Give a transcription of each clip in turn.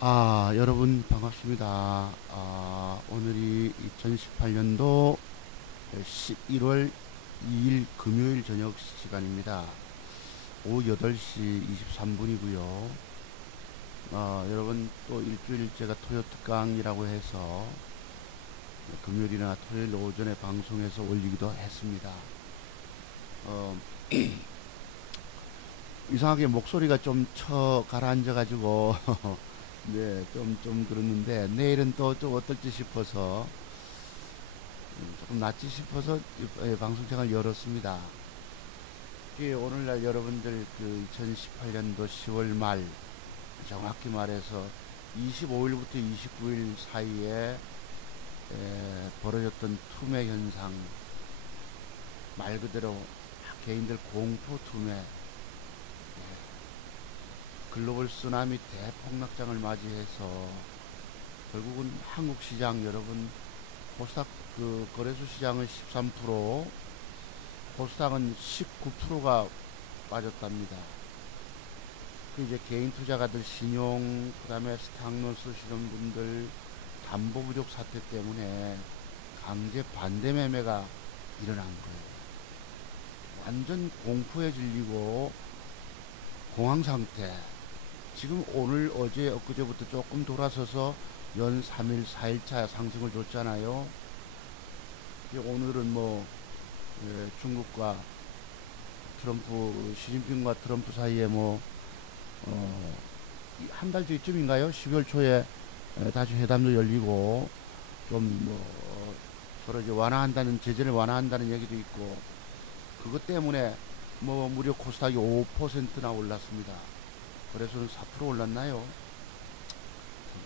여러분 반갑습니다. 오늘이 2018년도 11월 2일 금요일 저녁 시간입니다. 오후 8시 23분이고요. 여러분 또 일주일째가 토요 특강이라고 해서 금요일이나 토요일 오전에 방송에서 올리기도 했습니다. 어, 이상하게 목소리가 좀 가라앉아가지고 네, 좀 그랬는데 내일은 또 어떨지 싶어서 조금 낫지 싶어서 방송창을 열었습니다. 오늘날 여러분들 그 2018년도 10월 말 정확히 말해서 25일부터 29일 사이에 벌어졌던 투매 현상, 말 그대로 개인들 공포 투매, 글로벌 쓰나미 대폭락장을 맞이해서 결국은 한국 시장 여러분 코스닥 그 거래소 시장은 13%, 코스닥은 19%가 빠졌답니다. 그 이제 개인 투자가들 신용, 그다음에 스탁론 쓰시는 분들 담보 부족 사태 때문에 강제 반대 매매가 일어난 거예요. 완전 공포에 질리고 공황 상태. 지금 오늘 어제 엊그제부터 조금 돌아서서 연 3일 4일차 상승을 줬잖아요. 오늘은 뭐 중국과 트럼프 시진핑과 트럼프 사이에 뭐 한 달 뒤쯤인가요? 12월 초에 다시 회담도 열리고 좀 뭐 서로 이제 완화한다는 제재를 완화한다는 얘기도 있고 그것 때문에 뭐 무려 코스닥이 5%나 올랐습니다. 거래소는 4% 올랐나요?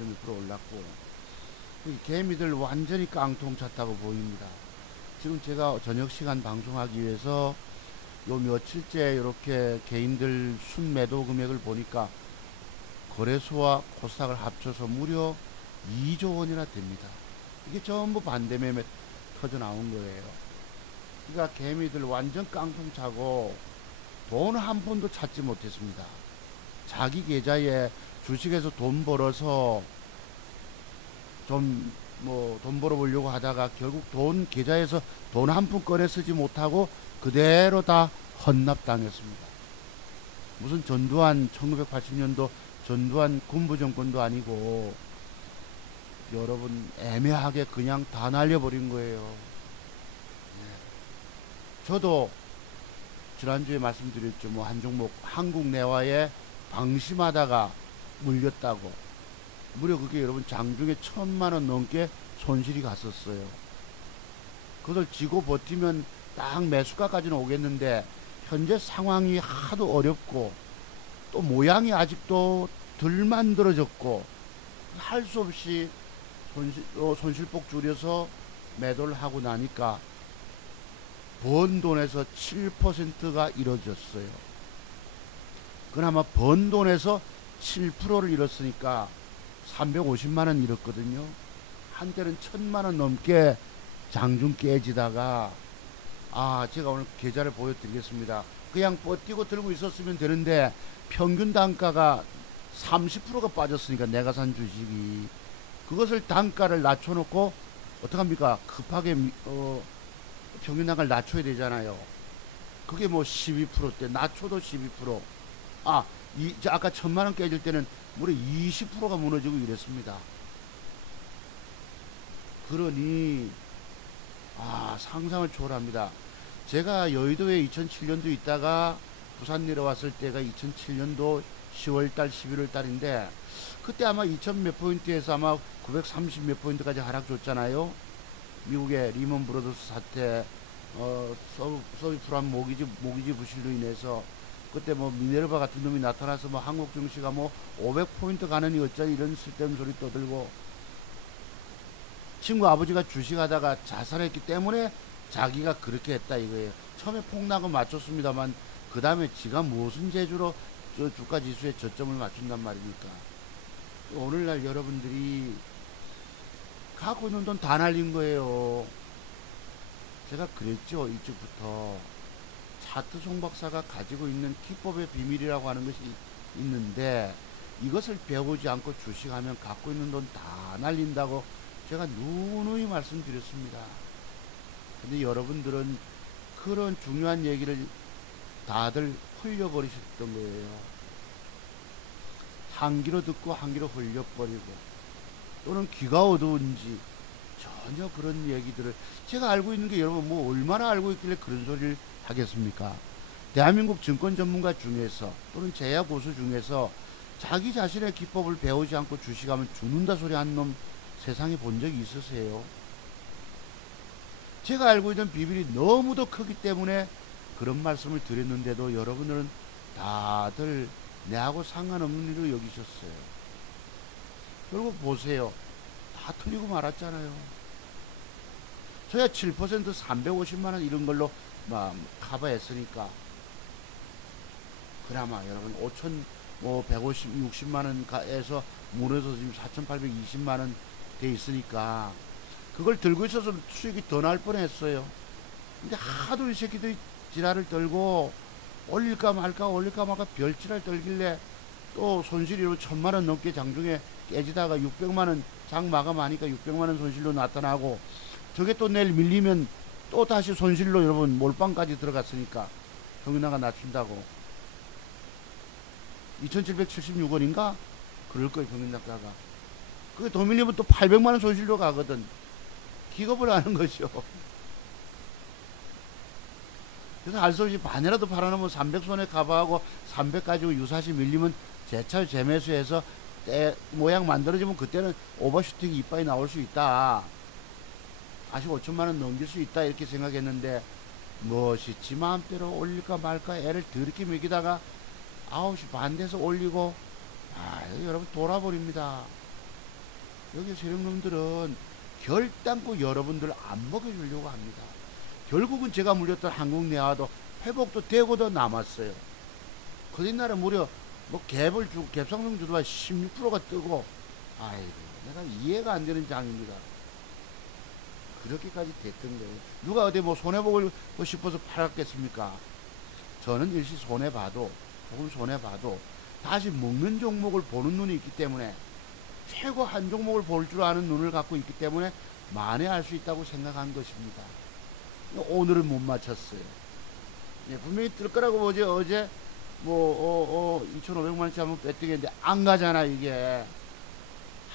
3.1% 올랐고 이 개미들 완전히 깡통 찼다고 보입니다. 지금 제가 저녁 시간 방송하기 위해서 요 며칠째 이렇게 개인들 순매도 금액을 보니까 거래소와 코스닥을 합쳐서 무려 2조 원이나 됩니다. 이게 전부 반대매매 터져 나온 거예요. 그러니까 개미들 완전 깡통 차고 돈 한 푼도 찾지 못했습니다. 자기 계좌에 주식에서 돈 벌어서 좀 뭐 돈 벌어보려고 하다가 결국 돈 계좌에서 돈 한 푼 꺼내 쓰지 못하고 그대로 다 헌납당했습니다. 무슨 전두환 1980년도 전두환 군부 정권도 아니고 여러분 애매하게 그냥 다 날려버린 거예요. 저도 지난주에 말씀드렸죠. 뭐 한 종목 한국 내화에 방심하다가 물렸다고. 무려 그게 여러분 장중에 1,000만원 넘게 손실이 갔었어요. 그걸 지고 버티면 딱 매수가까지는 오겠는데 현재 상황이 하도 어렵고 또 모양이 아직도 덜 만들어졌고 할 수 없이 손실폭 줄여서 매도를 하고 나니까 번 돈에서 7%가 잃어졌어요. 그나마 번 돈에서 7%를 잃었으니까 350만원 잃었거든요. 한때는 1,000만원 넘게 장중 깨지다가 제가 오늘 계좌를 보여드리겠습니다. 그냥 버티고 들고 있었으면 되는데 평균 단가가 30%가 빠졌으니까 내가 산 주식이 그것을 단가를 낮춰놓고 어떡합니까? 급하게 평균 단가를 낮춰야 되잖아요. 그게 뭐 12%대 낮춰도 12%. 아까 1,000만원 깨질 때는 무려 20%가 무너지고 이랬습니다. 그러니 상상을 초월합니다. 제가 여의도에 2007년도 있다가 부산 내려왔을 때가 2007년도 10월달 11월달인데 그때 아마 2000 몇 포인트에서 아마 930 몇 포인트까지 하락 줬잖아요. 미국의 리먼 브러더스 사태, 서브프람 모기지 부실로 인해서 그때 뭐 미네르바 같은 놈이 나타나서 뭐 한국 증시가 뭐 500포인트 가느니 어쩌니 이런 쓸데없는 소리 떠들고 친구 아버지가 주식하다가 자살했기 때문에 자기가 그렇게 했다 이거예요. 처음에 폭락은 맞췄습니다만 그 다음에 지가 무슨 재주로 저 주가 지수에 저점을 맞춘단 말입니까? 오늘날 여러분들이 갖고 있는 돈 다 날린 거예요. 제가 그랬죠. 이쪽부터 차트 송 박사가 가지고 있는 기법의 비밀이라고 하는 것이 있는데 이것을 배우지 않고 주식하면 갖고 있는 돈 다 날린다고 제가 누누이 말씀드렸습니다. 근데 여러분들은 그런 중요한 얘기를 다들 흘려버리셨던 거예요. 한 귀로 듣고 한 귀로 흘려버리고, 또는 귀가 어두운지 전혀 그런 얘기들을, 제가 알고 있는 게 여러분 뭐 얼마나 알고 있길래 그런 소리를 하겠습니까? 대한민국 증권 전문가 중에서 또는 제야 고수 중에서 자기 자신의 기법을 배우지 않고 주식하면 죽는다 소리 한 놈 세상에 본 적이 있으세요? 제가 알고 있는 비밀이 너무도 크기 때문에 그런 말씀을 드렸는데도 여러분들은 다들 내하고 상관없는 일로 여기셨어요. 결국 보세요. 다 틀리고 말았잖아요. 저야 7% 350만원 이런 걸로 막 커버했으니까 그나마 여러분 5,160만원에서 무너져서 지금 4,820만원 돼 있으니까 그걸 들고 있어서 수익이 더 날 뻔했어요. 근데 하도 이 새끼들이 지랄을 떨고 올릴까 말까 별지랄 떨길래 또 손실이 1,000만원 넘게 장중에 깨지다가 600만원 장 마감하니까 600만원 손실로 나타나고, 저게 또 내일 밀리면 또 다시 손실로 여러분 몰빵까지 들어갔으니까 경유나가 낮춘다고 2,776원인가 그럴 거예요. 경유나가가 그게 더 밀리면 또 800만원 손실로 가거든. 기겁을 하는 거죠. 그래서 할 수 없이 반이라도 팔아놓으면 300손에 가봐하고 300 가지고 유사시 밀리면 재차 재매수해서 때 모양 만들어지면 그때는 오버슈팅 이빨이 나올 수 있다. 다시 5천만원 넘길 수 있다 이렇게 생각했는데 무엇이 지 마음대로 올릴까 말까 애를 더럽게 먹이다가 9시 반 돼서 올리고 여러분 돌아버립니다. 여기 세력놈들은 결단코 여러분들 안 먹여주려고 합니다. 결국은 제가 물렸던 한국내화도 회복도 되고도 남았어요. 그 뒷날에 무려 뭐 갭을 주고 갭상승 주도가 16%가 뜨고, 아이고 내가 이해가 안 되는 장입니다. 그렇게까지 됐던 거예요. 누가 어디 뭐 손해보고 싶어서 팔았겠습니까? 저는 일시 손해봐도 조금 손해봐도 다시 먹는 종목을 보는 눈이 있기 때문에, 최고 한 종목을 볼 줄 아는 눈을 갖고 있기 때문에 만회할 수 있다고 생각한 것입니다. 오늘은 못 맞췄어요. 예, 분명히 뜰 거라고 보지. 어제 뭐 2,500만원치 한번 뺐더겠는데 안 가잖아. 이게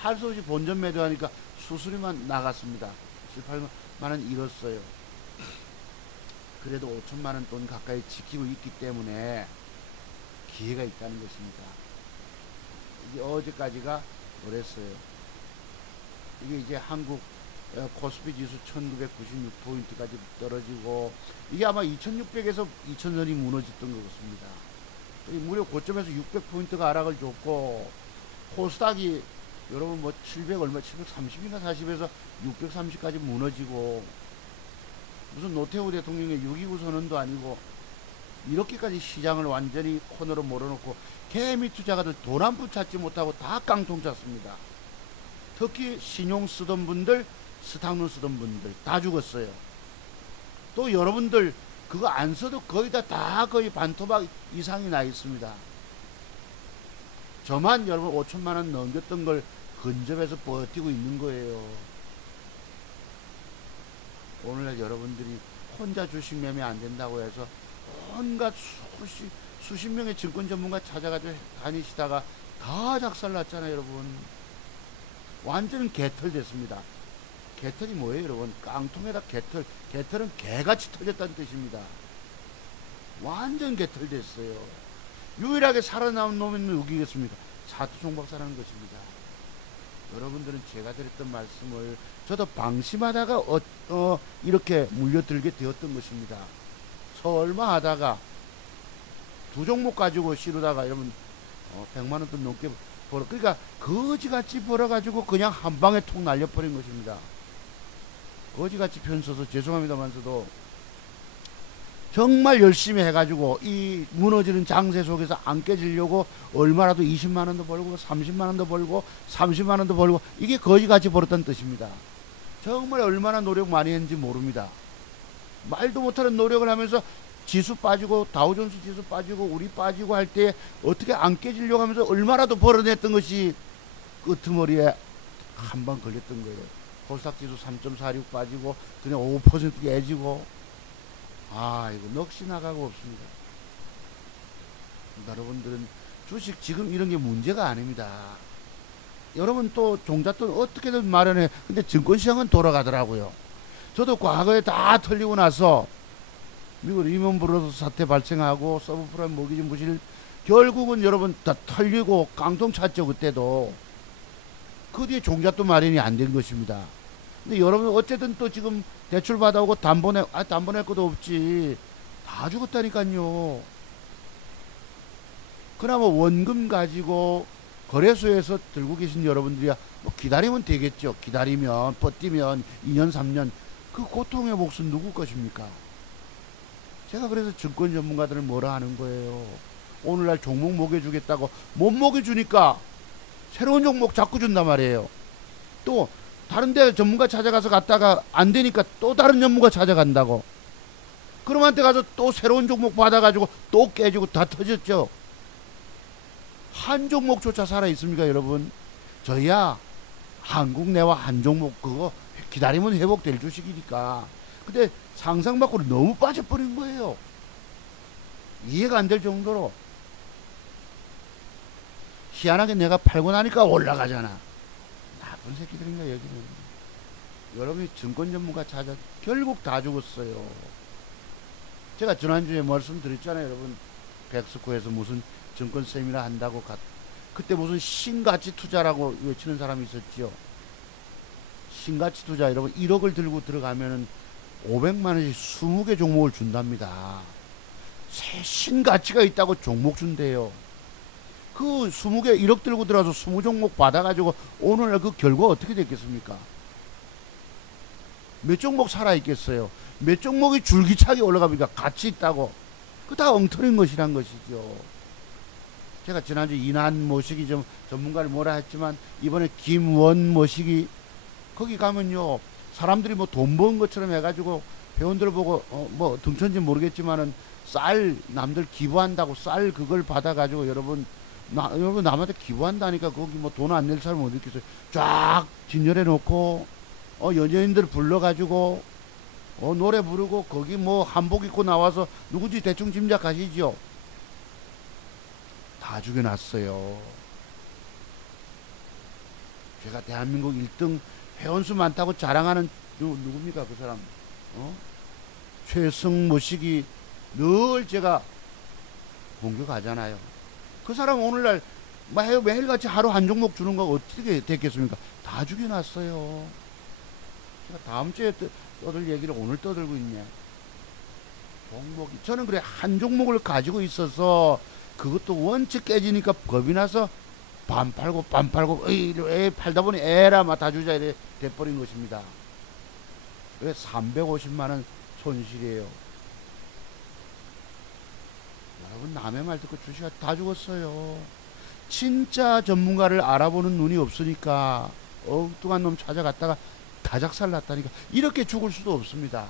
할 수 없이 본전 매도하니까 수수료만 나갔습니다. 7, 8만원 잃었어요. 그래도 5천만원 돈 가까이 지키고 있기 때문에 기회가 있다는 것입니다. 이게 어제까지가 그랬어요. 이게 이제 한국 코스피 지수 1996포인트까지 떨어지고, 이게 아마 2600에서 2000선이 무너졌던 것 같습니다. 무려 고점에서 600포인트가 하락을 줬고, 코스닥이 여러분 뭐 700 얼마 730인가 40에서 630까지 무너지고, 무슨 노태우 대통령의 6.29 선언도 아니고 이렇게까지 시장을 완전히 코너로 몰아놓고 개미 투자가들 돈 한 푼 찾지 못하고 다 깡통 찼습니다. 특히 신용 쓰던 분들, 스탁론 쓰던 분들 다 죽었어요. 또 여러분들 그거 안 써도 거의 다 거의 반토막 이상이 나 있습니다. 저만 여러분 5천만원 넘겼던 걸 근접해서 버티고 있는 거예요. 오늘날 여러분들이 혼자 주식 매매 안 된다고 해서 온갖 수십 명의 증권 전문가 찾아가지고 다니시다가 다 작살났잖아요. 여러분 완전 개털 됐습니다. 개털이 뭐예요 여러분? 깡통에다 개털. 개털은 개같이 터졌다는 뜻입니다. 완전 개털 됐어요. 유일하게 살아남은 놈은 누구겠습니까? 사투총박사라는 것입니다. 여러분들은 제가 드렸던 말씀을 저도 방심하다가 이렇게 물려들게 되었던 것입니다. 설마 하다가 두 종목 가지고 시루다가 여러분 100만원 돈 넘게 벌어, 그러니까 거지같이 벌어가지고 그냥 한 방에 톡 날려버린 것입니다. 거지같이 편 써서 죄송합니다만서도 정말 열심히 해가지고 이 무너지는 장세 속에서 안 깨지려고 얼마라도 20만원도 벌고 30만원도 벌고 30만원도 벌고, 이게 거지같이 벌었다는 뜻입니다. 정말 얼마나 노력 많이 했는지 모릅니다. 말도 못하는 노력을 하면서 지수 빠지고 다우존스 지수 빠지고 우리 빠지고 할 때 어떻게 안 깨지려고 하면서 얼마라도 벌어냈던 것이 끄트머리에 한 방 걸렸던 거예요. 코스닥 지수 3.46 빠지고 그냥 5% 깨지고, 아 이거 넋이 나가고 없습니다. 여러분들은 주식 지금 이런 게 문제가 아닙니다. 여러분 또 종잣돈 어떻게든 마련해. 근데 증권시장은 돌아가더라고요. 저도 과거에 다 털리고 나서 미국 리먼 브러더스 사태 발생하고 서브프라임 모기지 부실, 결국은 여러분 다 털리고 깡통 찼죠. 그때도. 그 뒤에 종잣돈 마련이 안 된 것입니다. 근데 여러분 어쨌든 또 지금 대출 받아오고 담보낼 것도 없지. 다 죽었다니까요. 그나마 원금 가지고 거래소에서 들고 계신 여러분들이야 뭐 기다리면 되겠죠. 기다리면 버티면 2년 3년 그 고통의 몫은 누구 것입니까? 제가 그래서 증권 전문가들을 뭐라 하는 거예요. 오늘날 종목 먹여주겠다고 못 먹여주니까 새로운 종목 자꾸 준단 말이에요. 또 다른 데 전문가 찾아가서 갔다가 안 되니까 또 다른 전문가 찾아간다고. 그럼 한테 가서 또 새로운 종목 받아가지고 또 깨지고 다 터졌죠. 한 종목조차 살아있습니까 여러분? 저희야 한국 내와 한 종목 그거 기다리면 회복될 주식이니까. 근데 상상 밖으로 너무 빠져버린 거예요. 이해가 안 될 정도로. 희한하게 내가 팔고 나니까 올라가잖아. 나쁜 새끼들인가 여기는. 여러분이 증권 전문가 찾아 결국 다 죽었어요. 제가 지난주에 말씀드렸잖아요 여러분. 백스코에서 무슨 증권 세미나 한다고 그때 무슨 신가치 투자라고 외치는 사람이 있었지요. 신가치 투자 여러분 1억을 들고 들어가면은 500만원씩 20개 종목을 준답니다. 신가치가 있다고 종목 준대요. 그 20개 1억 들고 들어가서 20종목 받아가지고 오늘날 그 결과 어떻게 됐겠습니까? 몇 종목 살아있겠어요? 몇 종목이 줄기차게 올라갑니까? 가치 있다고. 그 다 엉터리인 것이란 것이죠. 제가 지난주 이난 모시기 좀 전문가를 뭐라 했지만 이번에 김원 모시기 거기 가면요 사람들이 뭐 돈 번 것처럼 해가지고 회원들 보고 뭐 등천지 모르겠지만은 쌀 남들 기부한다고 쌀 그걸 받아가지고 여러분 남한테 기부한다니까 거기 뭐 돈 안 낼 사람 어디 있겠어요. 쫙 진열해 놓고 연예인들 불러가지고 노래 부르고 거기 뭐 한복 입고 나와서 누군지 대충 짐작하시죠. 다 죽여놨어요. 제가 대한민국 1등 회원수 많다고 자랑하는 누굽니까 그 사람? 최승 모시기 늘 제가 공격하잖아요. 그 사람 오늘날 매일같이 하루 한 종목 주는 거 어떻게 됐겠습니까? 다 죽여놨어요. 제가 다음 주에 떠들 얘기를 오늘 떠들고 있네. 종목이 저는 그래 한 종목을 가지고 있어서 그것도 원칙 깨지니까 겁이 나서 반 팔고 팔다 보니 에라 다 주자 이래 돼버린 것입니다. 그래 350만원 손실이에요. 여러분 남의 말 듣고 주식이 다 죽었어요. 진짜 전문가를 알아보는 눈이 없으니까 엉뚱한 놈 찾아갔다가 다작살 났다니까. 이렇게 죽을 수도 없습니다.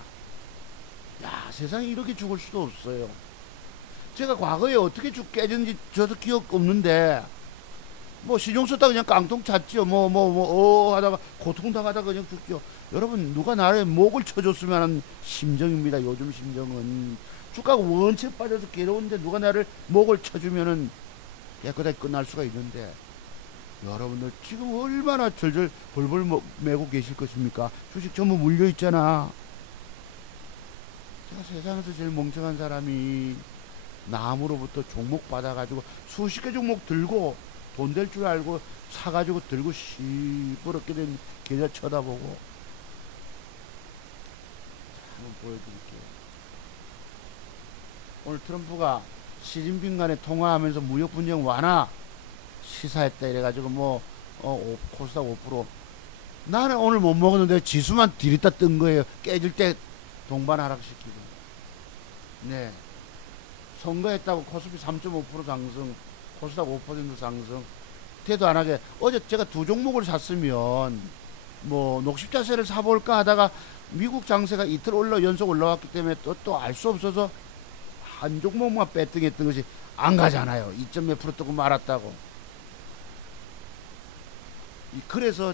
야 세상에 이렇게 죽을 수도 없어요. 제가 과거에 어떻게 깨졌는지 저도 기억 없는데 뭐 신용 썼다가 그냥 깡통 찼죠. 하다가 고통당하다가 그냥 죽죠. 여러분 누가 나를 목을 쳐줬으면 하는 심정입니다. 요즘 심정은 주가가 원체 빠져서 괴로운데 누가 나를 목을 쳐주면은 깨끗하게 끝날 수가 있는데 여러분들 지금 얼마나 절절 벌벌 매고 계실 것입니까? 주식 전부 물려있잖아. 제가 세상에서 제일 멍청한 사람이 남으로부터 종목 받아가지고 수십 개 종목 들고 돈 될 줄 알고 사가지고 들고 시퍼렇게 된 계좌 쳐다보고. 한번 보여드릴게요. 오늘 트럼프가 시진핑 간에 통화하면서 무역 분쟁 완화 시사했다 이래가지고 코스닥 5%. 나는 오늘 못 먹었는데 지수만 디리다 뜬 거예요. 깨질 때 동반 하락시키고. 네. 선거했다고 코스피 3.5% 상승, 코스닥 5% 상승. 대도 안 하게. 어제 제가 두 종목을 샀으면 녹십자세를 사볼까 하다가 미국 장세가 이틀 연속 올라왔기 때문에 또 알 수 없어서 한 종목만 배팅했던 것이 안 가잖아요. 2점 몇 프로 뜨고 말았다고. 그래서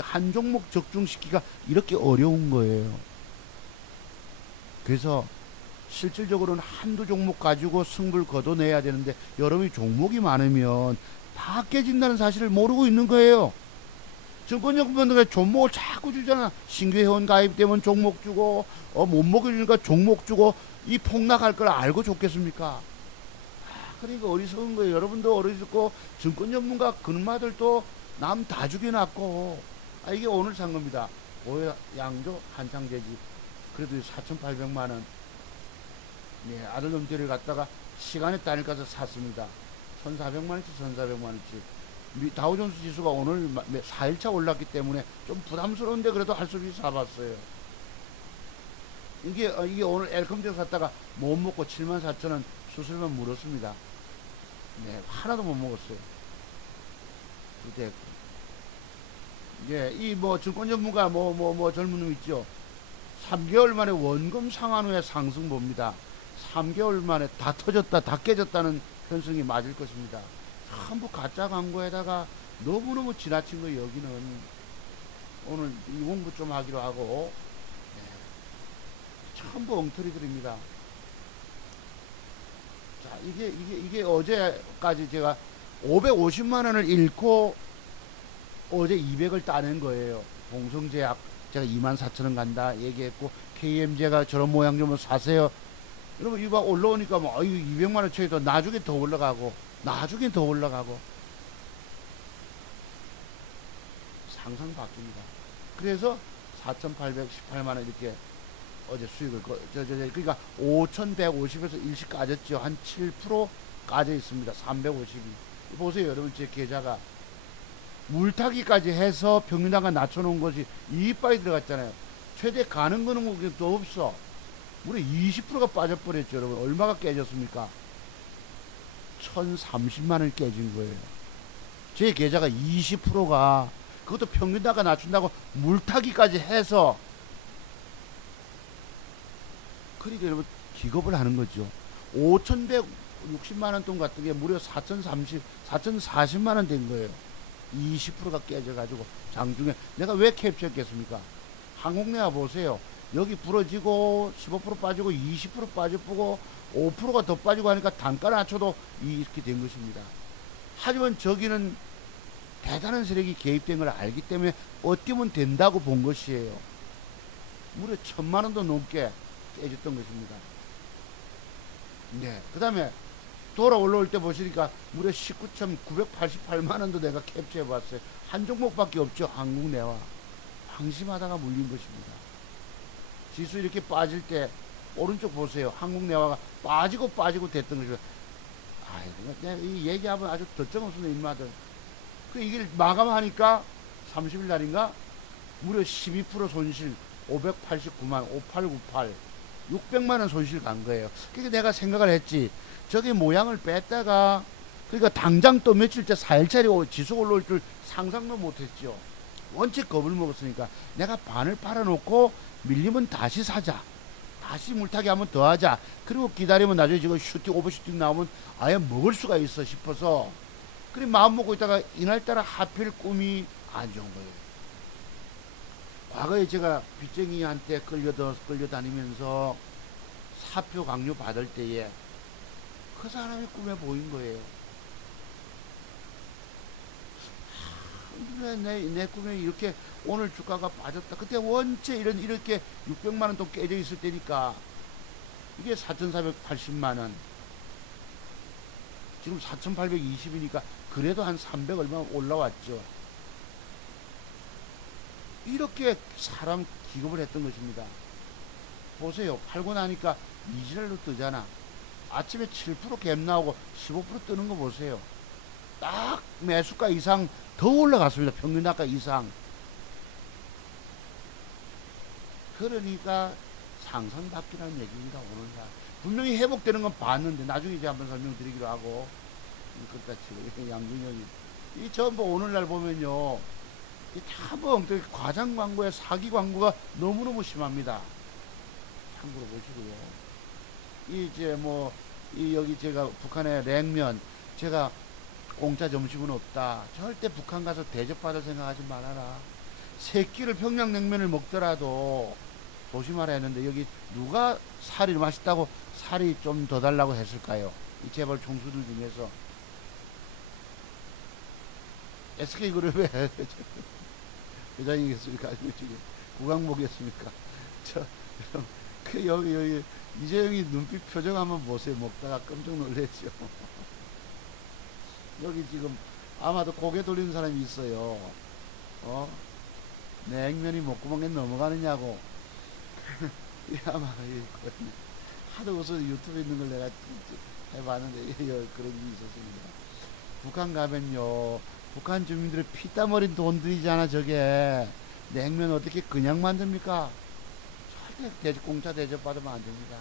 한 종목 적중시키기가 이렇게 어려운 거예요. 그래서 실질적으로는 한두 종목 가지고 승부를 거둬내야 되는데 여러분이 종목이 많으면 다 깨진다는 사실을 모르고 있는 거예요. 증권정보원들가 종목을 자꾸 주잖아. 신규 회원 가입되면 종목 주고 못 먹여주니까 종목 주고 이 폭락할 걸 알고 좋겠습니까? 그러니까 어리석은 거예요. 여러분도 어리석고 증권전문가 그놈아들도 남 다 죽여놨고 이게 오늘 산 겁니다. 양조 한창제지 그래도 4,800만원 네, 아들놈 데려갔다가 시간에 따니까 샀습니다. 1,400만원치 1,400만원치 다우존스 지수가 오늘 4일차 올랐기 때문에 좀 부담스러운데 그래도 할 수 없이 사봤어요. 이게 오늘 엘컴제 샀다가 못 먹고 74,000원 수술만 물었습니다. 네, 하나도 못 먹었어요. 예, 이 증권 전문가 젊은 놈 있죠. 3개월 만에 원금 상한후의 상승 봅니다. 3개월 만에 다 터졌다, 다 깨졌다는 편성이 맞을 것입니다. 전부 가짜 광고에다가 너무너무 지나친 거예요, 여기는. 오늘 이 공부 좀 하기로 하고, 전부 엉터리들입니다. 자, 이게 어제까지 제가 550만원을 잃고 어제 200을 따낸 거예요. 공성제약 제가 24,000원 간다 얘기했고, KM제가 저런 모양 좀 사세요. 여러분 이거 올라오니까 200만원 쳐도 나중에 더 올라가고 상상 바뀝니다. 그래서 4,818만원 이렇게 어제 수익을 그러니까 5,150에서 일시 까졌죠. 한 7% 까져 있습니다. 352 보세요. 여러분 제 계좌가 물타기까지 해서 평균단가 낮춰놓은 것이 이익빨이 들어갔잖아요. 최대 가는 거는 또 없어. 무려 20%가 빠져버렸죠. 여러분 얼마가 깨졌습니까? 1,030만원이 깨진 거예요. 제 계좌가 20%가 그것도 평균단가 낮춘다고 물타기까지 해서, 그러니까 여러분 기겁을 하는 거죠. 5,160만원 돈 같은 게 무려 4,040만원 된 거예요. 20%가 깨져가지고 장중에 내가 왜 캡처했겠습니까? 항공내화 보세요. 여기 부러지고 15% 빠지고 20% 빠져보고 5%가 더 빠지고 하니까 단가 낮춰도 이렇게 된 것입니다. 하지만 저기는 대단한 세력이 개입된 걸 알기 때문에 어쩌면 된다고 본 것이에요. 무려 1,000만원도 넘게 깨졌던 것입니다. 네, 그 다음에 돌아 올라올 때 보시니까 무려 19,988만원도 내가 캡처해 봤어요. 한 종목밖에 없죠. 한국내화. 방심하다가 물린 것입니다. 지수 이렇게 빠질 때 오른쪽 보세요. 한국내화가 빠지고 됐던 것이죠. 아이고, 내가 이 얘기하면 아주 덧정없는 인마들. 이걸 마감하니까 30일 날인가 무려 12% 손실 589만 5898 600만원 손실 간 거예요. 그러니까 내가 생각을 했지. 저게 모양을 뺐다가 그러니까 당장 또 며칠째 4일짜리 지수 올라올 줄 상상도 못했죠. 원체 겁을 먹었으니까 내가 반을 팔아놓고 밀리면 다시 사자. 다시 물타기 한번 더 하자. 그리고 기다리면 나중에 지금 오버슈팅 나오면 아예 먹을 수가 있어 싶어서 그래 마음 먹고 있다가 이날따라 하필 꿈이 안 좋은 거예요. 과거에 제가 빚쟁이한테 끌려다니면서 사표 강요 받을 때에 그 사람의 꿈에 보인 거예요. 내 꿈에 이렇게 오늘 주가가 빠졌다. 그때 원체 이렇게 600만원 또 깨져 있을 때니까 이게 4,480만원. 지금 4,820이니까 그래도 한 300 얼마 올라왔죠. 이렇게 사람 기겁을 했던 것입니다. 보세요. 팔고 나니까 이지랄로 뜨잖아. 아침에 7% 갭 나오고 15% 뜨는 거 보세요. 딱 매수가 이상 더 올라갔습니다. 평균단가 이상. 그러니까 상상 바뀌라는 얘기입니다. 오늘날 분명히 회복되는 건 봤는데 나중에 이제 한번 설명드리기로 하고 끝까지 양준영이 이 전부 오늘날 보면요 이 다뭐 과장 광고에 사기 광고가 너무너무 심합니다. 참고로 보시고요. 이제 뭐 이 여기 제가 북한의 냉면 제가 공짜 점심은 없다. 절대 북한 가서 대접받을 생각하지 말아라. 세 끼를 평양냉면을 먹더라도 조심하라 했는데 여기 누가 살이 맛있다고 살이 좀 더 달라고 했을까요? 이 재벌 총수들 중에서 SK그룹의 회장이겠습니까? 아니면 지금 구강목이었습니까? 저 여기 이재용이 눈빛 표정 한번 보세요. 먹다가 깜짝 놀랐죠. 여기 지금 아마도 고개 돌리는 사람이 있어요. 냉면이 목구멍에 넘어가느냐고. 아마 하도 웃어 유튜브에 있는 걸 내가 해봤는데 그런 일이 있었습니다. 북한 가면요, 북한 주민들의 피땀 어린 돈들이잖아. 저게 냉면 어떻게 그냥 만듭니까? 절대 공짜 대접 받으면 안 됩니다.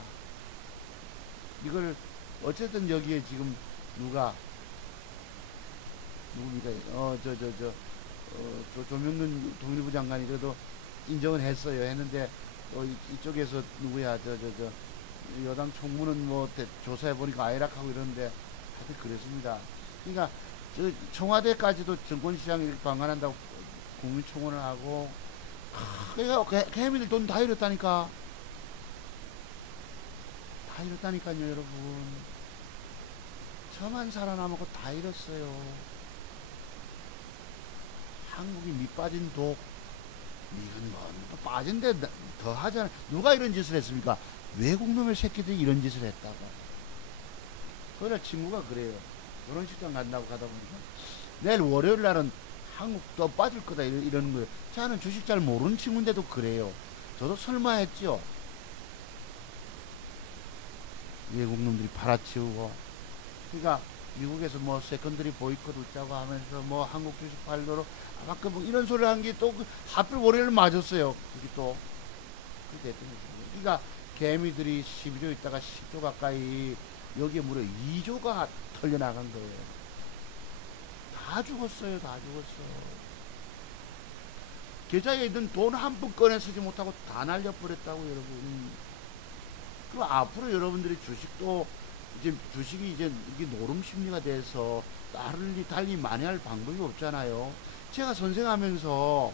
이걸 어쨌든 여기에 지금 누굽니까? 조명근 통일부 장관이 그래도 인정을 했는데 이쪽에서 누구야? 여당 총무는 뭐 조사해 보니까 아이락하고 이러는데 하여튼 그랬습니다. 그러니까 청와대까지도 정권시장 이렇게 방한한다고 국민청원을 하고, 그러니까 개미들 돈 다 잃었다니까. 다 잃었다니까요, 여러분. 저만 살아남았고 다 잃었어요. 한국이 밑빠진 독. 이건 뭐 빠진데 더 하잖아. 누가 이런 짓을 했습니까? 외국놈의 새끼들이 이런 짓을 했다고. 그러나 친구가 그래요. 결혼식장 간다고 가다 보니까 내일 월요일 날은 한국 또 빠질 거다 이러는 거예요. 저는 주식 잘 모르는 친구인데도 그래요. 저도 설마 했죠. 외국놈들이 팔아치우고. 그러니까 미국에서 뭐 세컨드리 보이콧 웃자고 하면서 뭐 한국 주식 팔도록 아까 뭐 이런 소리를 한 게 또 하필 월요일 맞았어요. 그게 또 그렇게 됐던 거죠. 그러니까 개미들이 12조 있다가 10조 가까이, 여기에 무려 2조가 털려나간 거예요. 다 죽었어요. 다 죽었어. 계좌에 있는 돈 한 푼 꺼내 쓰지 못하고 다 날려버렸다고, 여러분. 그럼 앞으로 여러분들이 주식도 이제 주식이 이제 이게 노름 심리가 돼서 달리 만회할 방법이 없잖아요. 제가 선생하면서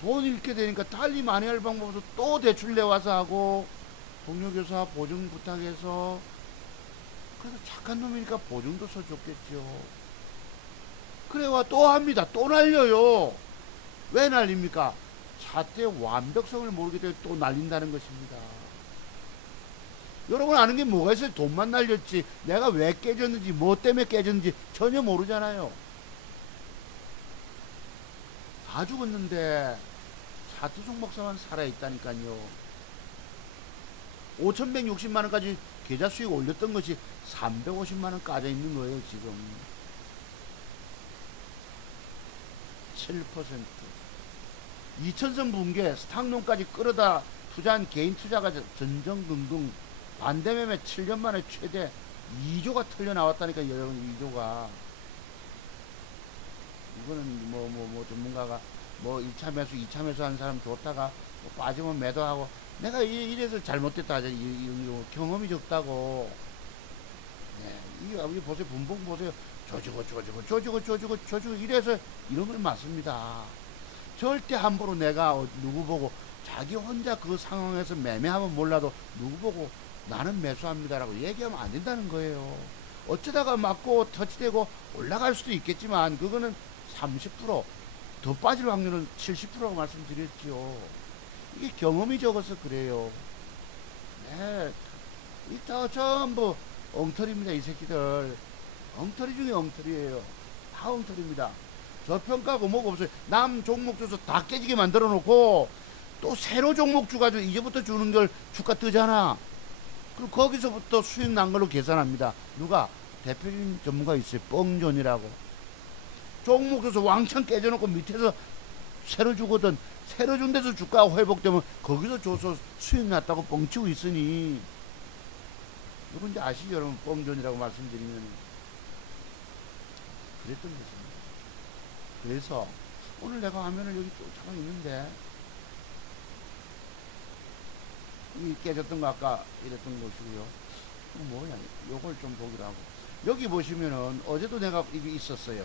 돈 잃게 되니까 달리 만회할 방법 없어서 또 대출 내와서 하고, 동료 교사 보증 부탁해서, 그래서 착한 놈이니까 보증도 서줬겠죠. 그래와 또 합니다. 또 날려요. 왜 날립니까? 차트의 완벽성을 모르기 때문에 또 날린다는 것입니다. 여러분 아는 게 뭐가 있어요? 돈만 날렸지 내가 왜 깨졌는지 뭐 때문에 깨졌는지 전혀 모르잖아요. 다 죽었는데 차트송 목사만 살아있다니까요. 5,160만원까지 계좌 수익 올렸던 것이 350만원 까져 있는 거예요. 지금 7%. 2000선 붕괴 스탁론까지 끌어다 투자한 개인 투자가 전전긍긍. 반대매매 7년 만에 최대 2조가 털려 나왔다니까, 여러분. 2조가. 이거는 뭐 전문가가 뭐 1차 매수 2차 매수 하는 사람 좋다가 뭐 빠지면 매도하고, 내가 이래서 잘못됐다 하죠. 경험이 적다고. 네, 이거 보세요. 분봉 보세요. 조지고 이래서 이런 건 맞습니다. 절대 함부로 내가 누구 보고, 자기 혼자 그 상황에서 매매하면 몰라도 누구 보고 나는 매수합니다라고 얘기하면 안 된다는 거예요. 어쩌다가 맞고 터치되고 올라갈 수도 있겠지만 그거는 30%더 빠질 확률은 70%라고 말씀드렸죠. 이게 경험이 적어서 그래요. 네, 이따 전부 엉터리입니다. 이 새끼들 엉터리 중에 엉터리예요. 다 엉터리입니다. 저평가고 뭐가 없어요. 남 종목 줘서 다 깨지게 만들어 놓고 또 새로 종목 주가지고 이제부터 주는 걸 주가 뜨잖아. 그럼 거기서부터 수익 난 걸로 계산합니다. 누가? 대표적인 전문가 있어요. 뻥존이라고. 종목 줘서 왕창 깨져놓고 밑에서 새로 주거든. 새로 준 데서 주가가 회복되면 거기서 줘서 수익 났다고 뻥치고 있으니, 여러분 이제 아시죠? 여러분 뻥존이라고 말씀드리면 그랬던 것입니다. 그래서 오늘 내가 화면을 여기 쫓아가 있는데, 이 깨졌던 거 아까 이랬던 것이고요. 뭐냐, 요걸 좀 보기로 하고. 여기 보시면은 어제도 내가 이게 있었어요.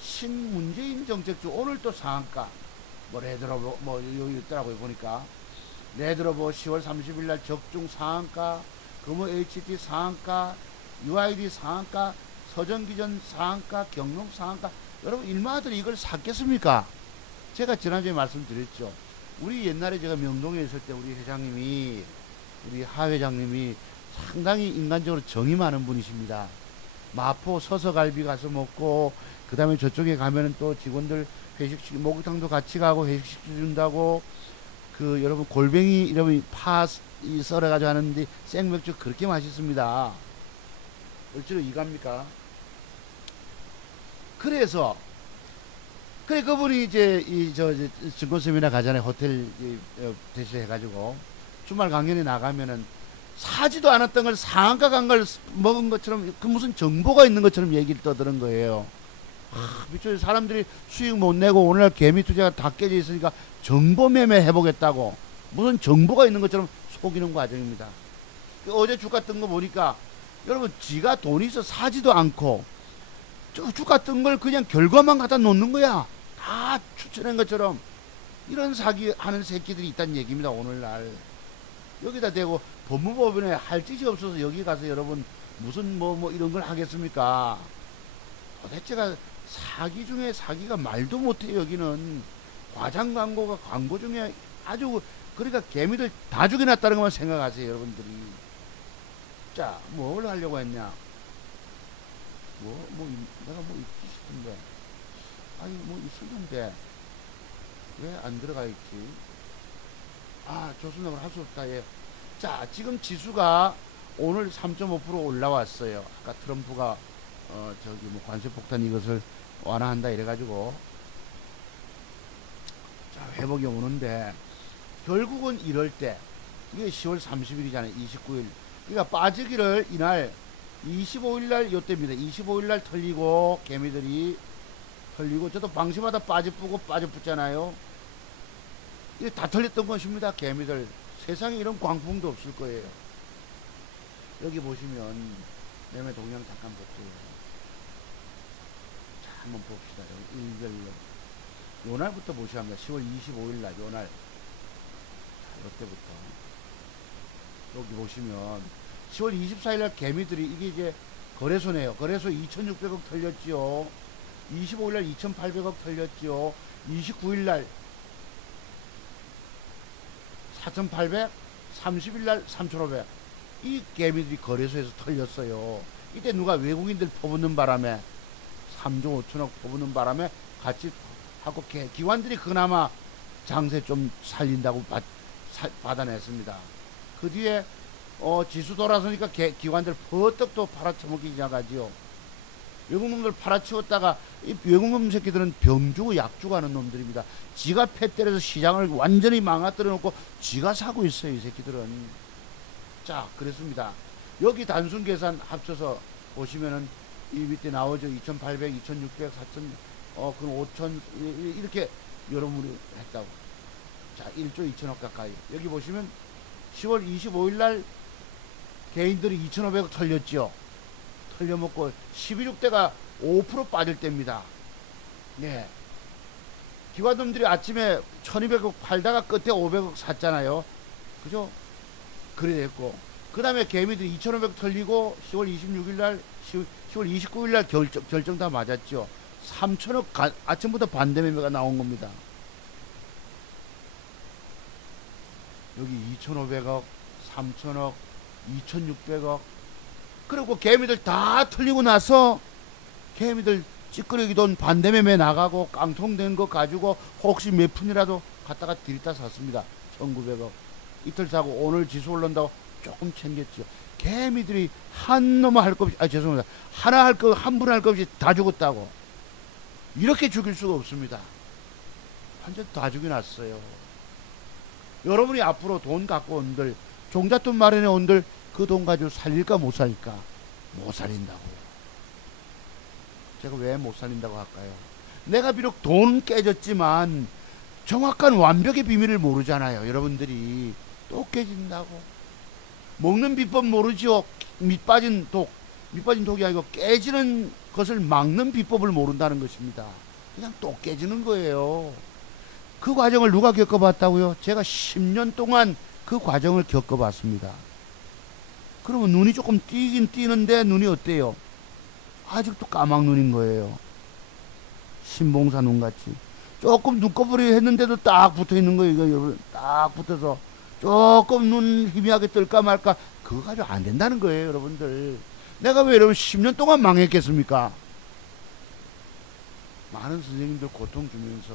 신문재인 정책주 오늘 또 상한가 뭐 레드로버 뭐 여기 있더라고요. 보니까 레드로버 10월 30일 날 적중 상한가, 금호 HT 상한가, UID 상한가, 서정기전 상한가, 경록 상한가. 여러분 일마들이 이걸 샀겠습니까? 제가 지난주에 말씀드렸죠. 우리 옛날에 제가 명동에 있을 때 우리 회장님이, 우리 하 회장님이 상당히 인간적으로 정이 많은 분이십니다. 마포 서서갈비 가서 먹고, 그 다음에 저쪽에 가면은 또 직원들 회식식, 목욕탕도 같이 가고 회식식 준다고, 그 여러분 골뱅이 여러분 파 썰어가지고 하는데 생맥주 그렇게 맛있습니다. 얼추로 이갑니까? 그래서 그래 그분이 이제 이저 증권 세미나 가잖아요. 호텔 대신 해가지고 주말 강연에 나가면은 사지도 않았던 걸 상한가 간 걸 먹은 것처럼 그 무슨 정보가 있는 것처럼 얘기를 떠드는 거예요. 미쳐서 사람들이 수익 못 내고 오늘날 개미 투자가 다 깨져 있으니까 정보 매매 해보겠다고 무슨 정보가 있는 것처럼 속이는 과정입니다. 어제 주가 뜬 거 보니까 여러분 지가 돈이 있어 사지도 않고 주가 뜬 걸 그냥 결과만 갖다 놓는 거야. 다 추천한 것처럼. 이런 사기 하는 새끼들이 있다는 얘기입니다. 오늘날 여기다 대고 법무법인에 할 짓이 없어서 여기 가서 여러분 무슨 뭐 이런 걸 하겠습니까? 도대체가 사기 중에 사기가 말도 못해요. 여기는 과장 광고가 광고 중에 아주, 그러니까 개미들 다 죽여놨다는 것만 생각하세요 여러분들이. 자, 뭘 하려고 했냐, 내가 뭐 있지 싶은데, 아니 뭐 있었는데 왜 안 들어가 있지? 좋습니다. 할 수 없다. 예. 자, 지금 지수가 오늘 3.5% 올라왔어요. 아까 트럼프가 관세 폭탄 이것을 완화한다 이래가지고 자, 회복이 오는데, 결국은 이럴 때 이게 10월 30일이잖아요 29일. 그러니까 빠지기를 이날 25일날 요때입니다. 25일날 털리고 개미들이 털리고, 저도 방심하다 빠져붙잖아요. 이게 다 털렸던 것입니다. 개미들. 세상에 이런 광풍도 없을 거예요. 여기 보시면 매매 동향 잠깐 볼게요. 자, 한번 봅시다. 여기 일별로 요날부터 보셔야 합니다. 10월 25일날 요날. 자, 이때부터 여기 보시면 10월 24일날 개미들이, 이게 이제 거래소네요. 거래소 2600억 털렸지요. 25일날 2800억 털렸지요. 29일날 4800, 30일날 3500. 이 개미들이 거래소에서 털렸어요. 이때 누가 외국인들 퍼붓는 바람에 3조 5천억 퍼붓는 바람에 같이 하고 기관들이 그나마 장세 좀 살린다고 받아냈습니다. 그 뒤에 지수 돌아서니까 기관들 퍼뜩 또 팔아쳐먹기 시작하지요. 외국놈들 팔아치웠다가 이 외국놈 새끼들은 병주고 약주고 하는 놈들입니다. 지가 패 때려서 시장을 완전히 망가뜨려 놓고 지가 사고 있어요. 이 새끼들은. 자, 그랬습니다. 여기 단순 계산 합쳐서 보시면은 이 밑에 나오죠. 2800, 2600, 4000, 그럼 5000 이렇게 여러분이 했다고. 자, 1조 2천억 가까이. 여기 보시면 10월 25일날 개인들이 2500억 털렸죠. 털려먹고 12.6대가 5% 빠질 때입니다. 네. 기관놈들이 아침에 1200억 팔다가 끝에 500억 샀잖아요. 그죠? 그래 됐고, 그 다음에 개미들이 2500 털리고 10월 26일날 10월 29일날 결정 다 맞았죠. 3000억 아침부터 반대 매매가 나온 겁니다. 여기 2500억, 3000억, 2600억. 그리고 개미들 다 털리고 나서 개미들 찌끄러기 돈 반대 매매 나가고 깡통된 거 가지고 혹시 몇 푼이라도 갖다가 들이다 샀습니다. 1900억. 이틀 사고 오늘 지수 올른다고 조금 챙겼죠. 개미들이 한 놈 할 것 없이, 죄송합니다. 하나 할 거, 한 분 할 것 없이 다 죽었다고. 이렇게 죽일 수가 없습니다. 완전 다 죽여놨어요. 여러분이 앞으로 돈 갖고 온들, 종잣돈 마련해 온들, 그 돈 가지고 살릴까 못 살릴까? 못 살린다고요. 제가 왜 못 살린다고 할까요? 내가 비록 돈 깨졌지만 정확한 완벽의 비밀을 모르잖아요. 여러분들이 또 깨진다고. 먹는 비법 모르죠. 밑빠진 독이 아니고 깨지는 것을 막는 비법을 모른다는 것입니다. 그냥 또 깨지는 거예요. 그 과정을 누가 겪어봤다고요? 제가 10년 동안 그 과정을 겪어봤습니다. 그러면 눈이 조금 띄긴 띄는데 눈이 어때요? 아직도 까막눈인 거예요. 신봉사 눈같이. 조금 눈꺼풀이 했는데도 딱 붙어 있는 거예요. 이거 여러분 딱 붙어서 조금 눈 희미하게 뜰까 말까 그거 가지고 안 된다는 거예요. 여러분들 내가 왜 여러분 10년 동안 망했겠습니까? 많은 선생님들 고통 주면서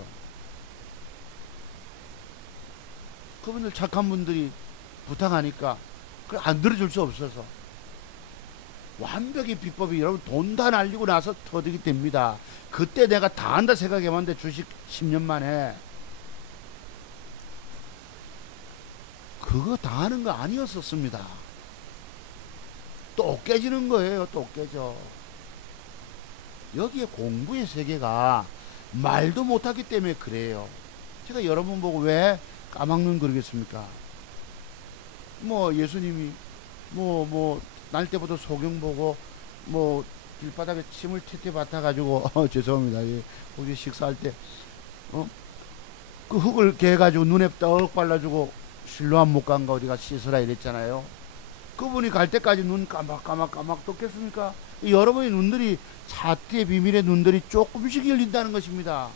그분들 착한 분들이 부탁하니까 안 들어줄 수 없어서 완벽히 비법이 여러분 돈 다 날리고 나서 터득이 됩니다. 그때 내가 다 한다 생각해봤는데 주식 10년 만에 그거 다 하는 거 아니었었습니다. 또 깨지는 거예요. 또 깨져. 여기에 공부의 세계가 말도 못하기 때문에 그래요. 제가 여러분 보고 왜 까막눈 그러겠습니까? 뭐 예수님이 날 때부터 소경 보고 길바닥에 침을 튀튀 뱉어가지고 죄송합니다. 예, 거기 식사할 때 그 흙을 개가지고 눈에 떡 발라주고 실로암 못 간가 어디가 씻으라 이랬잖아요. 그분이 갈 때까지 눈 까막 떴겠습니까? 여러분의 눈들이 사티의 비밀의 눈들이 조금씩 열린다는 것입니다.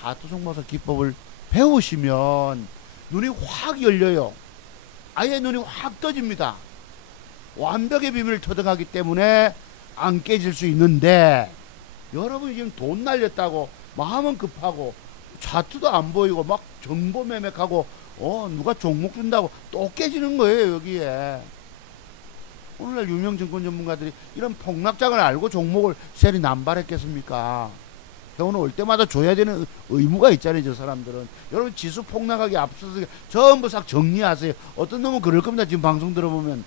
사투성마사 기법을 배우시면 눈이 확 열려요. 아예 눈이 확 떠집니다. 완벽의 비밀을 터득하기 때문에 안 깨질 수 있는데 여러분이 지금 돈 날렸다고 마음은 급하고 차트도 안 보이고 막 정보 매매하고 누가 종목 준다고 또 깨지는 거예요. 여기에 오늘날 유명 증권 전문가들이 이런 폭락장을 알고 종목을 세리 남발했겠습니까? 병원에 올 때마다 줘야 되는 의무가 있잖아요. 저 사람들은. 여러분 지수 폭락하기 앞서서 전부 싹 정리하세요. 어떤 놈은 그럴 겁니다. 지금 방송 들어보면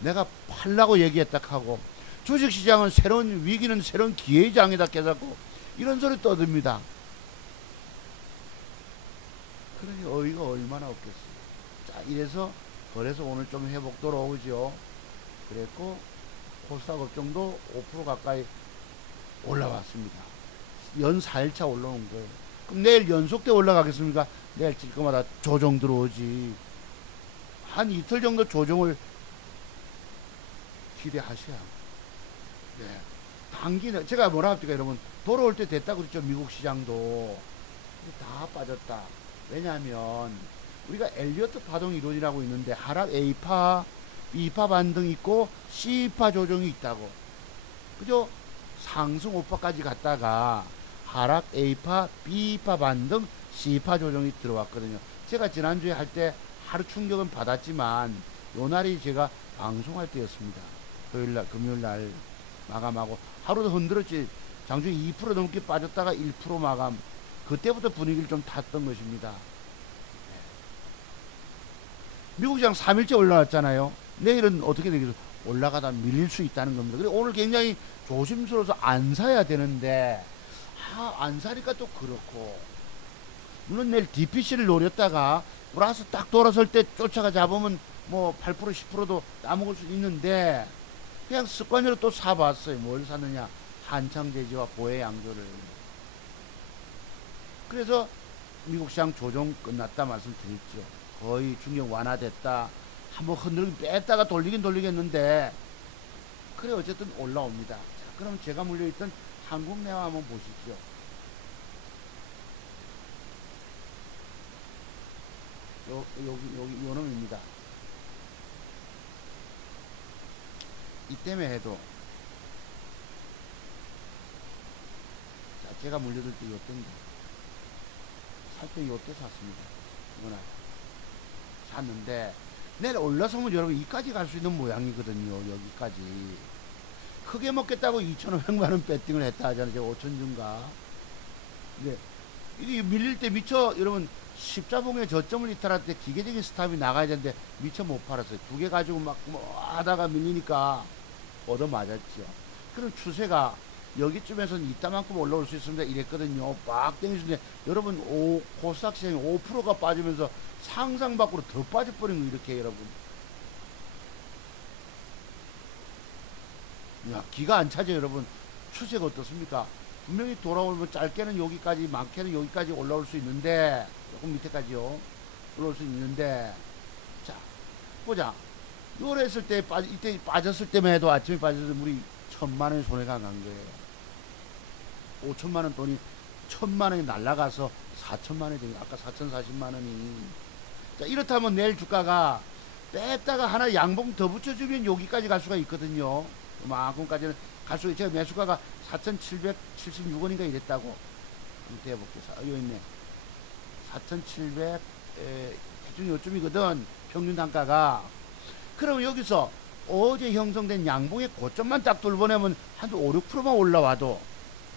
내가 팔라고 얘기했다 하고 주식시장은 새로운 위기는 새로운 기회의 장이다 깨닫고 이런 소리 떠듭니다. 그러니 어이가 얼마나 없겠어요. 자, 이래서 그래서 오늘 좀 회복 돌아오죠. 그랬고 코스닥 업종도 5% 가까이 올라왔습니다. 연 4일차 올라온 거예요. 그럼 내일 연속돼 올라가겠습니까? 내일 찔 거마다 조정 들어오지. 한 이틀 정도 조정을 기대하셔야. 네. 단기는 제가 뭐라 합니까 여러분? 돌아올 때 됐다고 그랬죠. 미국 시장도 다 빠졌다. 왜냐하면 우리가 엘리어트 파동 이론이라고 있는데 하락 A파, B파 반등 있고 C파 조정이 있다고. 그죠? 상승 5파까지 갔다가 하락 A파, B파 반등, C파 조정이 들어왔거든요. 제가 지난주에 할 때 하루 충격은 받았지만 요 날이 제가 방송할 때였습니다. 토요일날, 금요일날 마감하고 하루도 흔들었지. 장중에 2% 넘게 빠졌다가 1% 마감. 그때부터 분위기를 좀 탔던 것입니다. 미국 시장 3일째 올라왔잖아요. 내일은 어떻게 되겠어요? 올라가다 밀릴 수 있다는 겁니다. 그리고 오늘 굉장히 조심스러워서 안 사야 되는데 안 사니까 또 그렇고. 물론 내일 DPC를 노렸다가 플러스 딱 돌아설 때 쫓아가 잡으면 뭐 8% 10%도 따먹을 수 있는데 그냥 습관으로 또 사봤어요. 뭘 샀느냐? 한창대지와 보혜 양조를. 그래서 미국 시장 조정 끝났다 말씀드렸죠. 거의 중경 완화됐다. 한번 흔들긴 뺐다가 돌리겠는데 그래 어쨌든 올라옵니다. 자, 그럼 제가 물려있던 한국내화 한번 보십시오. 여기 요 놈입니다. 이때문에 해도 자, 제가 물려줄 때 요때인데 살 때 요때 샀습니다. 이거나 샀는데 내일 올라서면 여러분 이까지 갈 수 있는 모양이거든요. 여기까지 크게 먹겠다고 2,500만원 배팅을 했다 하잖아요. 제가 5천 준가. 근데 이게 밀릴 때 미처 여러분 십자봉의 저점을 이탈할 때 기계적인 스탑이 나가야 되는데 미처 못 팔았어요. 두 개 가지고 막 하다가 밀리니까 얻어맞았죠. 그럼 추세가 여기쯤에서는 이따만큼 올라올 수 있습니다 이랬거든요. 막 땡기는데 여러분 코스닥 시장이 5%가 빠지면서 상상 밖으로 더 빠져버린 거 이렇게 여러분. 야, 기가 안 차죠 여러분. 추세가 어떻습니까? 분명히 돌아오면 짧게는 여기까지, 많게는 여기까지 올라올 수 있는데, 조금 밑에까지요 올라올 수 있는데, 자 보자. 요랬을 때 이때 빠졌을 때만 해도 아침에 빠져서 우리 1,000만원의 손해가 난 거예요. 5천만원 돈이 1,000만원이 날라가서 4천만원이 된 거예요. 아까 4,040만원이. 자 이렇다면 내일 주가가 뺐다가 하나 양봉 더 붙여주면 여기까지 갈 수가 있거든요. 그만큼까지는 갈 수가. 제가 매수가가 4,776원인가 이랬다고. 한번 대볼게요. 여기 있네. 4,700 대충 요쯤이거든 평균 단가가. 그러면 여기서 어제 형성된 양봉의 고점만 딱 돌보내면 한 5, 6%만 올라와도,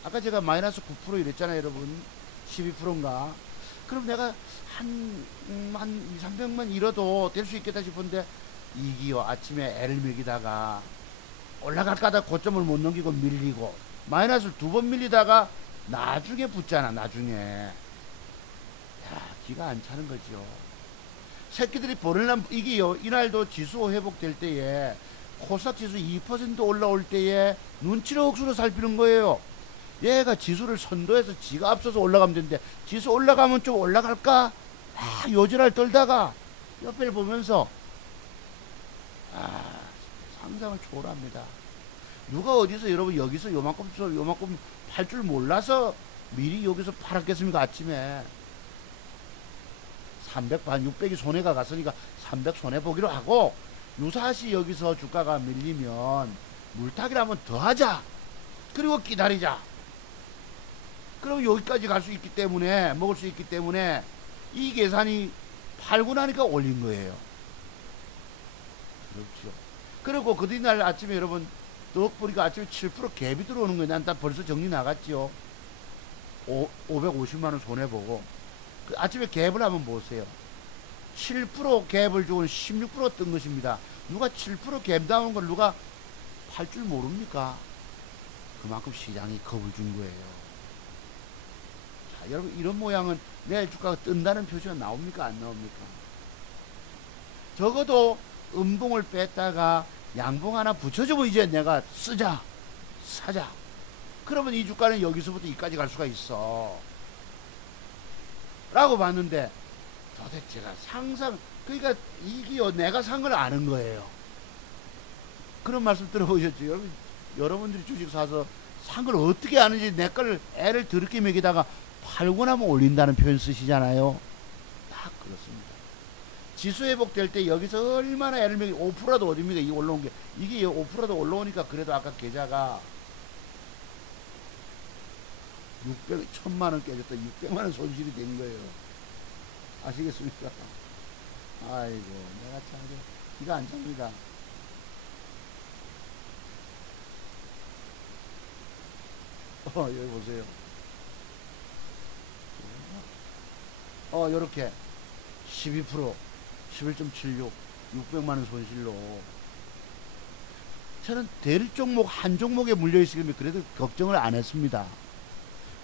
아까 제가 마이너스 9% 이랬잖아요 여러분. 12%인가. 그럼 내가 한 2, 300만 잃어도 될 수 있겠다 싶은데, 이기요 아침에 애를 먹이다가 올라갈까 하다 고점을 못 넘기고 밀리고, 마이너스를 2번 밀리다가 나중에 붙잖아 나중에. 야, 기가 안 차는 거죠. 새끼들이 버릴란, 이게요 이날도 지수 회복될 때에 코스닥 지수 2% 올라올 때에 눈치를 억수로 살피는 거예요. 얘가 지수를 선도해서 지가 앞서서 올라가면 되는데, 지수 올라가면 좀 올라갈까 요지랄 떨다가 옆을 보면서 상상을 초월합니다. 누가 어디서 여러분 여기서 요만큼 팔 줄 몰라서 미리 여기서 팔았겠습니까? 아침에 300 반 600이 손해가 갔으니까 300 손해보기로 하고, 유사시 여기서 주가가 밀리면 물타기를 한번 더 하자. 그리고 기다리자. 그럼 여기까지 갈 수 있기 때문에, 먹을 수 있기 때문에 이 계산이 팔고 나니까 올린 거예요. 그렇죠. 그리고 그 뒤날 아침에 여러분 떡보니까 아침에 7% 갭이 들어오는 거예요. 난 벌써 정리 나갔지요. 550만원 손해보고. 그 아침에 갭을 한번 보세요. 7% 갭을 주고 16% 뜬 것입니다. 누가 7% 갭 나오는 걸 누가 팔 줄 모릅니까? 그만큼 시장이 겁을 준 거예요. 자, 여러분 이런 모양은 내일 주가가 뜬다는 표시가 나옵니까? 안 나옵니까? 적어도 음봉을 뺐다가 양봉 하나 붙여주면 이제 내가 쓰자, 사자. 그러면 이 주가는 여기서부터 이까지 갈 수가 있어 라고 봤는데, 도대체가 그러니까 이게요 내가 산 걸 아는 거예요. 그런 말씀 들어보셨죠? 여러분들이 주식 사서 산 걸 어떻게 아는지 내 걸 애를 더럽게 먹이다가 팔고 나면 올린다는 표현 쓰시잖아요. 딱 그렇습니다. 지수 회복될 때 여기서 얼마나 애를 먹이, 5%라도 어딥니까? 이 올라온 게. 이게 5%라도 올라오니까 그래도 아까 계좌가 1,000만원 깨졌다. 600만원 손실이 된 거예요. 아시겠습니까? 아이고, 내가 참, 기가 안 찹니다. 여기 보세요. 요렇게 12%, 11.76, 600만원 손실로. 저는 될 종목, 한 종목에 물려있으면 그래도 걱정을 안 했습니다.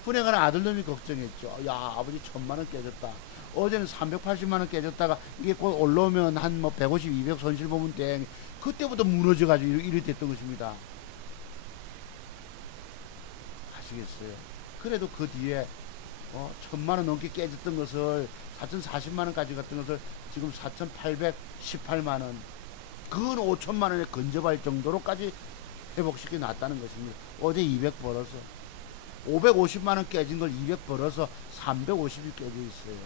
분해가는 아들놈이 걱정했죠. 야, 아버지 1,000만원 깨졌다. 어제는 380만원 깨졌다가 이게 곧 올라오면 한 150, 200 손실 보면 땡. 그때부터 무너져가지고 이렇게 됐던 것입니다. 아시겠어요? 그래도 그 뒤에 1,000만원 넘게 깨졌던 것을 4,040만원까지 갔던 것을 지금 4,818만원, 그건 5천만원에 근접할 정도로까지 회복시켜 놨다는 것입니다. 어제 200 벌어서 550만원 깨진 걸 200 벌어서 350이 깨져 있어요.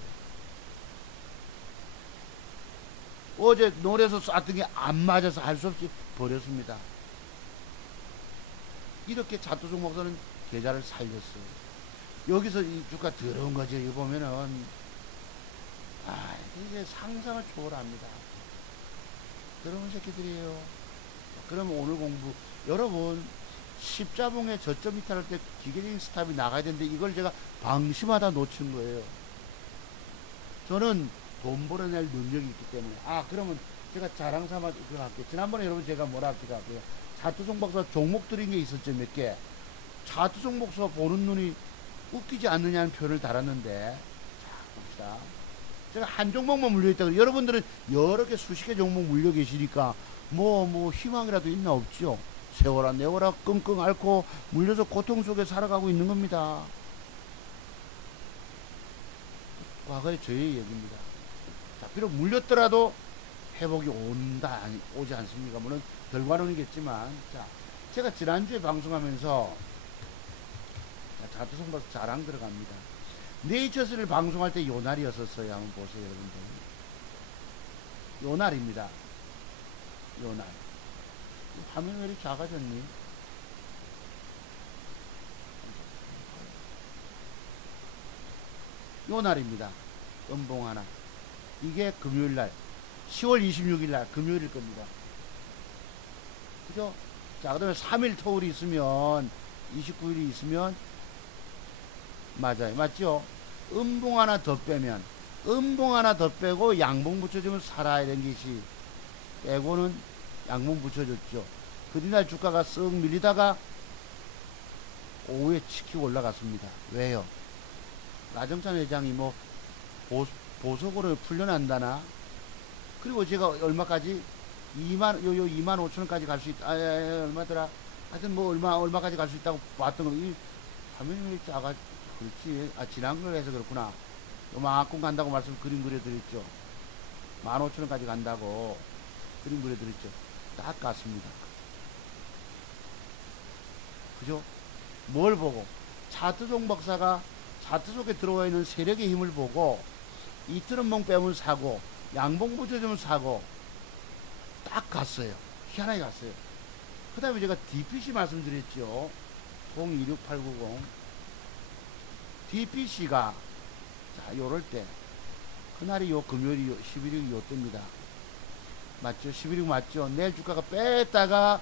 어제 노래에서 쐈던 게 안 맞아서 할 수 없이 버렸습니다. 이렇게 차트 종목들은 계좌를 살렸어요. 여기서 이 주가 들어온 거죠. 이거 보면은 이제 상상을 초월합니다. 그런 새끼들이에요. 그러면 오늘 공부, 여러분 십자봉에 저점 이탈할 때 기계적인 스탑이 나가야 되는데 이걸 제가 방심하다 놓친 거예요. 저는 돈 벌어낼 능력이 있기 때문에. 그러면 제가 자랑삼아 그거 할게요. 지난번에 여러분 제가 뭐라 할게요. 차트 종박사 종목 드린 게 있었죠. 몇 개. 차트 종목서 보는 눈이 웃기지 않느냐는 표현을 달았는데, 자, 봅시다. 제가 한 종목만 물려있다. 여러분들은 여러 개 수십 개 종목 물려 계시니까 뭐 희망이라도 있나 없죠. 세워라 내워라 끙끙 앓고 물려서 고통 속에 살아가고 있는 겁니다. 과거의 저의 얘기입니다. 자, 비록 물렸더라도 회복이 오지 않습니까? 물론 결과론이겠지만, 자, 제가 지난주에 방송하면서 차트 송박 자랑 들어갑니다. 네이처스를 방송할 때 요 날이었었어요. 한번 보세요, 여러분들. 요 날입니다. 요 날. 화면이 왜 이렇게 작아졌니? 요 날입니다. 음봉 하나. 이게 금요일날 10월 26일날 금요일일 겁니다. 그죠? 자, 그 다음에 3일 토울이 있으면 29일이 있으면 맞아요. 맞죠? 음봉 하나 더 빼면 음봉 하나 더 빼고 양봉 붙여주면 살아야 되는 것이 빼고는 양봉 붙여줬죠. 그 뒤날 주가가 쓱 밀리다가 오후에 치키고 올라갔습니다. 왜요? 나정찬 회장이 뭐 보석으로 풀려난다나, 그리고 제가 얼마까지 2만 5천원까지 갈 수 있다. 얼마더라? 하여튼 뭐 얼마까지 갈 수 있다고 봤던 거. 이 화면이 작아. 그렇지. 지난 걸 해서 그렇구나. 요만큼 간다고 그림 그려드렸죠. 15,000원까지 간다고 그림 그려드렸죠. 딱 갔습니다. 그죠? 뭘 보고? 차트 종박사가 차트 속에 들어와 있는 세력의 힘을 보고 이틀은봉 빼면 사고 양봉 붙여주면 사고 딱 갔어요. 희한하게 갔어요. 그 다음에 제가 DPC 말씀드렸죠. 026890 DPC가 자 요럴 때 그날이 요 금요일이 11일이 요때입니다. 맞죠? 11일 맞죠? 내일 주가가 뺐다가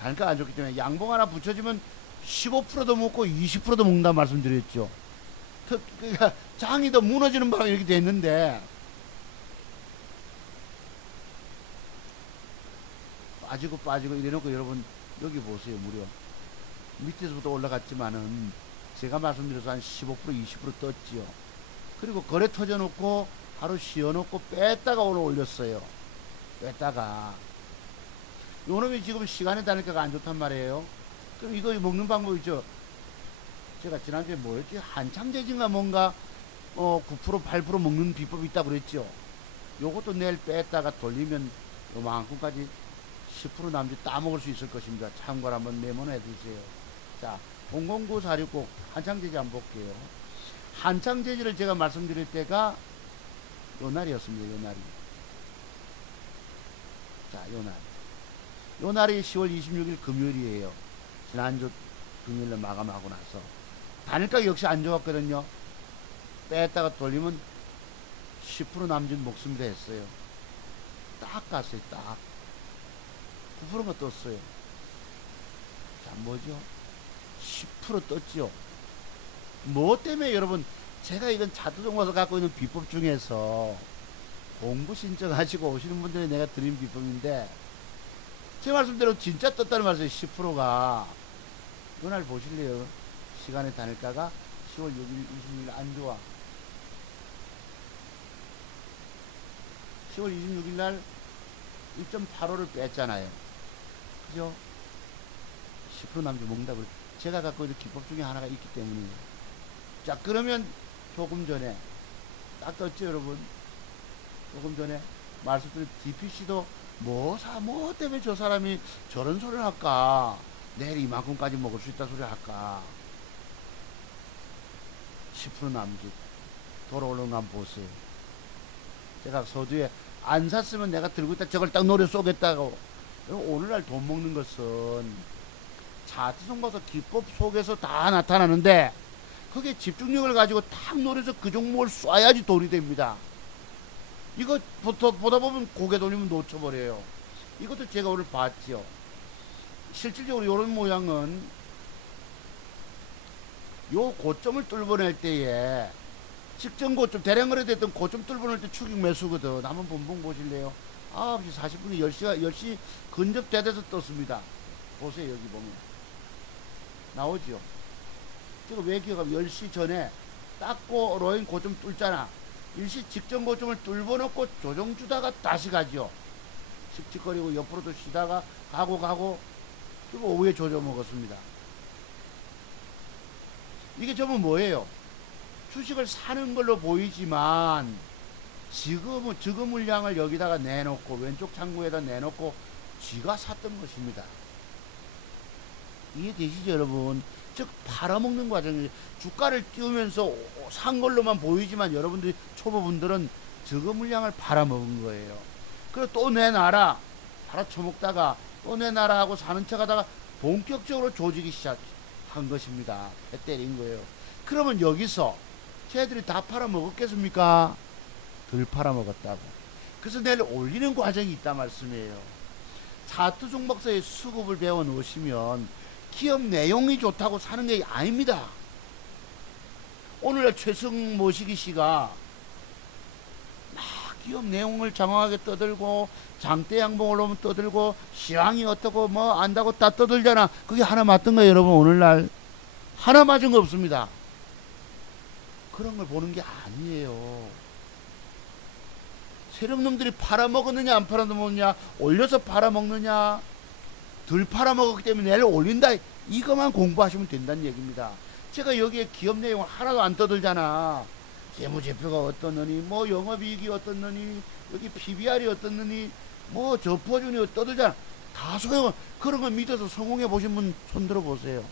단가 안 좋기 때문에 양봉 하나 붙여주면 15%도 먹고 20%도 먹는다 말씀드렸죠. 그러니까 장이 더 무너지는 바람에 이렇게 됐는데, 빠지고 이래놓고 여러분 여기 보세요. 무려 밑에서부터 올라갔지만은 제가 말씀드려서 한 15% 20% 떴지요. 그리고 거래 터져놓고 하루 쉬어놓고 뺐다가 오늘 올렸어요. 뺐다가 요놈이 지금 시간에 다니까가 안 좋단 말이에요. 그럼 이거 먹는 방법 있죠. 제가 지난주에 뭐였지? 한창제진가 뭔가 9% 8% 먹는 비법이 있다고 그랬죠. 요것도 내일 뺐다가 돌리면 요만큼까지 10% 남짓 따먹을 수 있을 것입니다. 참고로 한번 메모해 두세요. 자, 009460 한창제지 한번 볼게요. 한창제지를 제가 말씀드릴 때가 요 날이었습니다. 요 날이. 자, 요 날. 요 날이 10월 26일 금요일이에요. 지난주 금요일에 마감하고 나서. 단일가 역시 안 좋았거든요. 뺐다가 돌리면 10% 남짓 먹습니다 했어요. 딱 갔어요. 딱 9%가 떴어요. 자, 뭐죠? 10% 떴죠. 뭐 때문에 여러분, 제가 이건 차트 종목에서 갖고 있는 비법 중에서 공부 신청하시고 오시는 분들이 내가 드린 비법인데, 제 말씀대로 진짜 떴다는 말씀이에요. 10%가 그날 보실래요? 시간의 단일가가 10월 6일 26일 안 좋아. 10월 26일 날 1.85를 뺐잖아요. 그죠? 10% 남짓 먹는다고. 제가 갖고 있는 기법 중에 하나가 있기 때문이에요. 자, 그러면 조금 전에 딱 떴죠, 여러분? 조금 전에 말씀드린 DPC도 뭐 때문에 저 사람이 저런 소리를 할까? 내일 이만큼까지 먹을 수 있다 소리 할까? 10% 남짓 돌아오는 거 한번 보세요. 제가 서두에 안 샀으면 내가 들고 있다 저걸 딱 노려 쏘겠다고. 오늘날 돈 먹는 것은 차트 송박사 기법 속에서 다 나타나는데, 그게 집중력을 가지고 탁 노려서 그 종목을 쏴야지 돈이 됩니다. 이거 보다 보면 고개 돌리면 놓쳐버려요. 이것도 제가 오늘 봤죠. 실질적으로 이런 모양은 요 고점을 뚫어낼 때에 직전 고점, 대량 거래됐던 고점 뚫어낼 때 추격 매수거든. 한번 본봉 보실래요? 9시 40분에 10시 근접대돼서 떴습니다. 보세요. 여기 보면 나오죠. 지금 왜 기억하면 10시 전에 닦고 로인 고점 뚫잖아. 1시 직전 고점을 뚫어놓고 조정 주다가 다시 가죠. 씩씩거리고 옆으로도 쉬다가 가고 그리고 오후에 조져 먹었습니다. 이게 전부 뭐예요? 주식을 사는 걸로 보이지만 지금 물량을 여기다가 내놓고 왼쪽 창구에다 내놓고 지가 샀던 것입니다. 이해되시죠 여러분? 즉 팔아먹는 과정이 주가를 띄우면서 산 걸로만 보이지만 여러분들이 초보분들은 저거 물량을 팔아먹은 거예요. 그리고 또 내놔라 팔아쳐먹다가 또 내놔라 하고 사는 척 하다가 본격적으로 조지기 시작한 것입니다. 배 때린 거예요. 그러면 여기서 쟤들이 다 팔아먹었겠습니까? 덜 팔아먹었다고. 그래서 내일 올리는 과정이 있다 말씀이에요. 차트 종목서의 수급을 배워 놓으시면 기업 내용이 좋다고 사는 게 아닙니다. 오늘날 최승 모시기 씨가 막 기업 내용을 장황하게 떠들고 장대 양봉 올라오면 떠들고 시황이 어떻고 뭐 안다고 다 떠들잖아. 그게 하나 맞던 거예요 여러분. 오늘날 하나 맞은 거 없습니다. 그런 걸 보는 게 아니에요. 세력놈들이 팔아먹었느냐 안 팔아먹느냐, 올려서 팔아먹느냐, 덜 팔아먹었기 때문에 내일 올린다, 이것만 공부하시면 된다는 얘기입니다. 제가 여기에 기업 내용을 하나도 안 떠들잖아. 재무제표가 어떻느니, 뭐 영업이익이 어떻느니, 여기 PBR이 어떻느니, 뭐 저포준이 떠들잖아. 다 소용. 그런 거 믿어서 성공해 보신 분 손들어 보세요.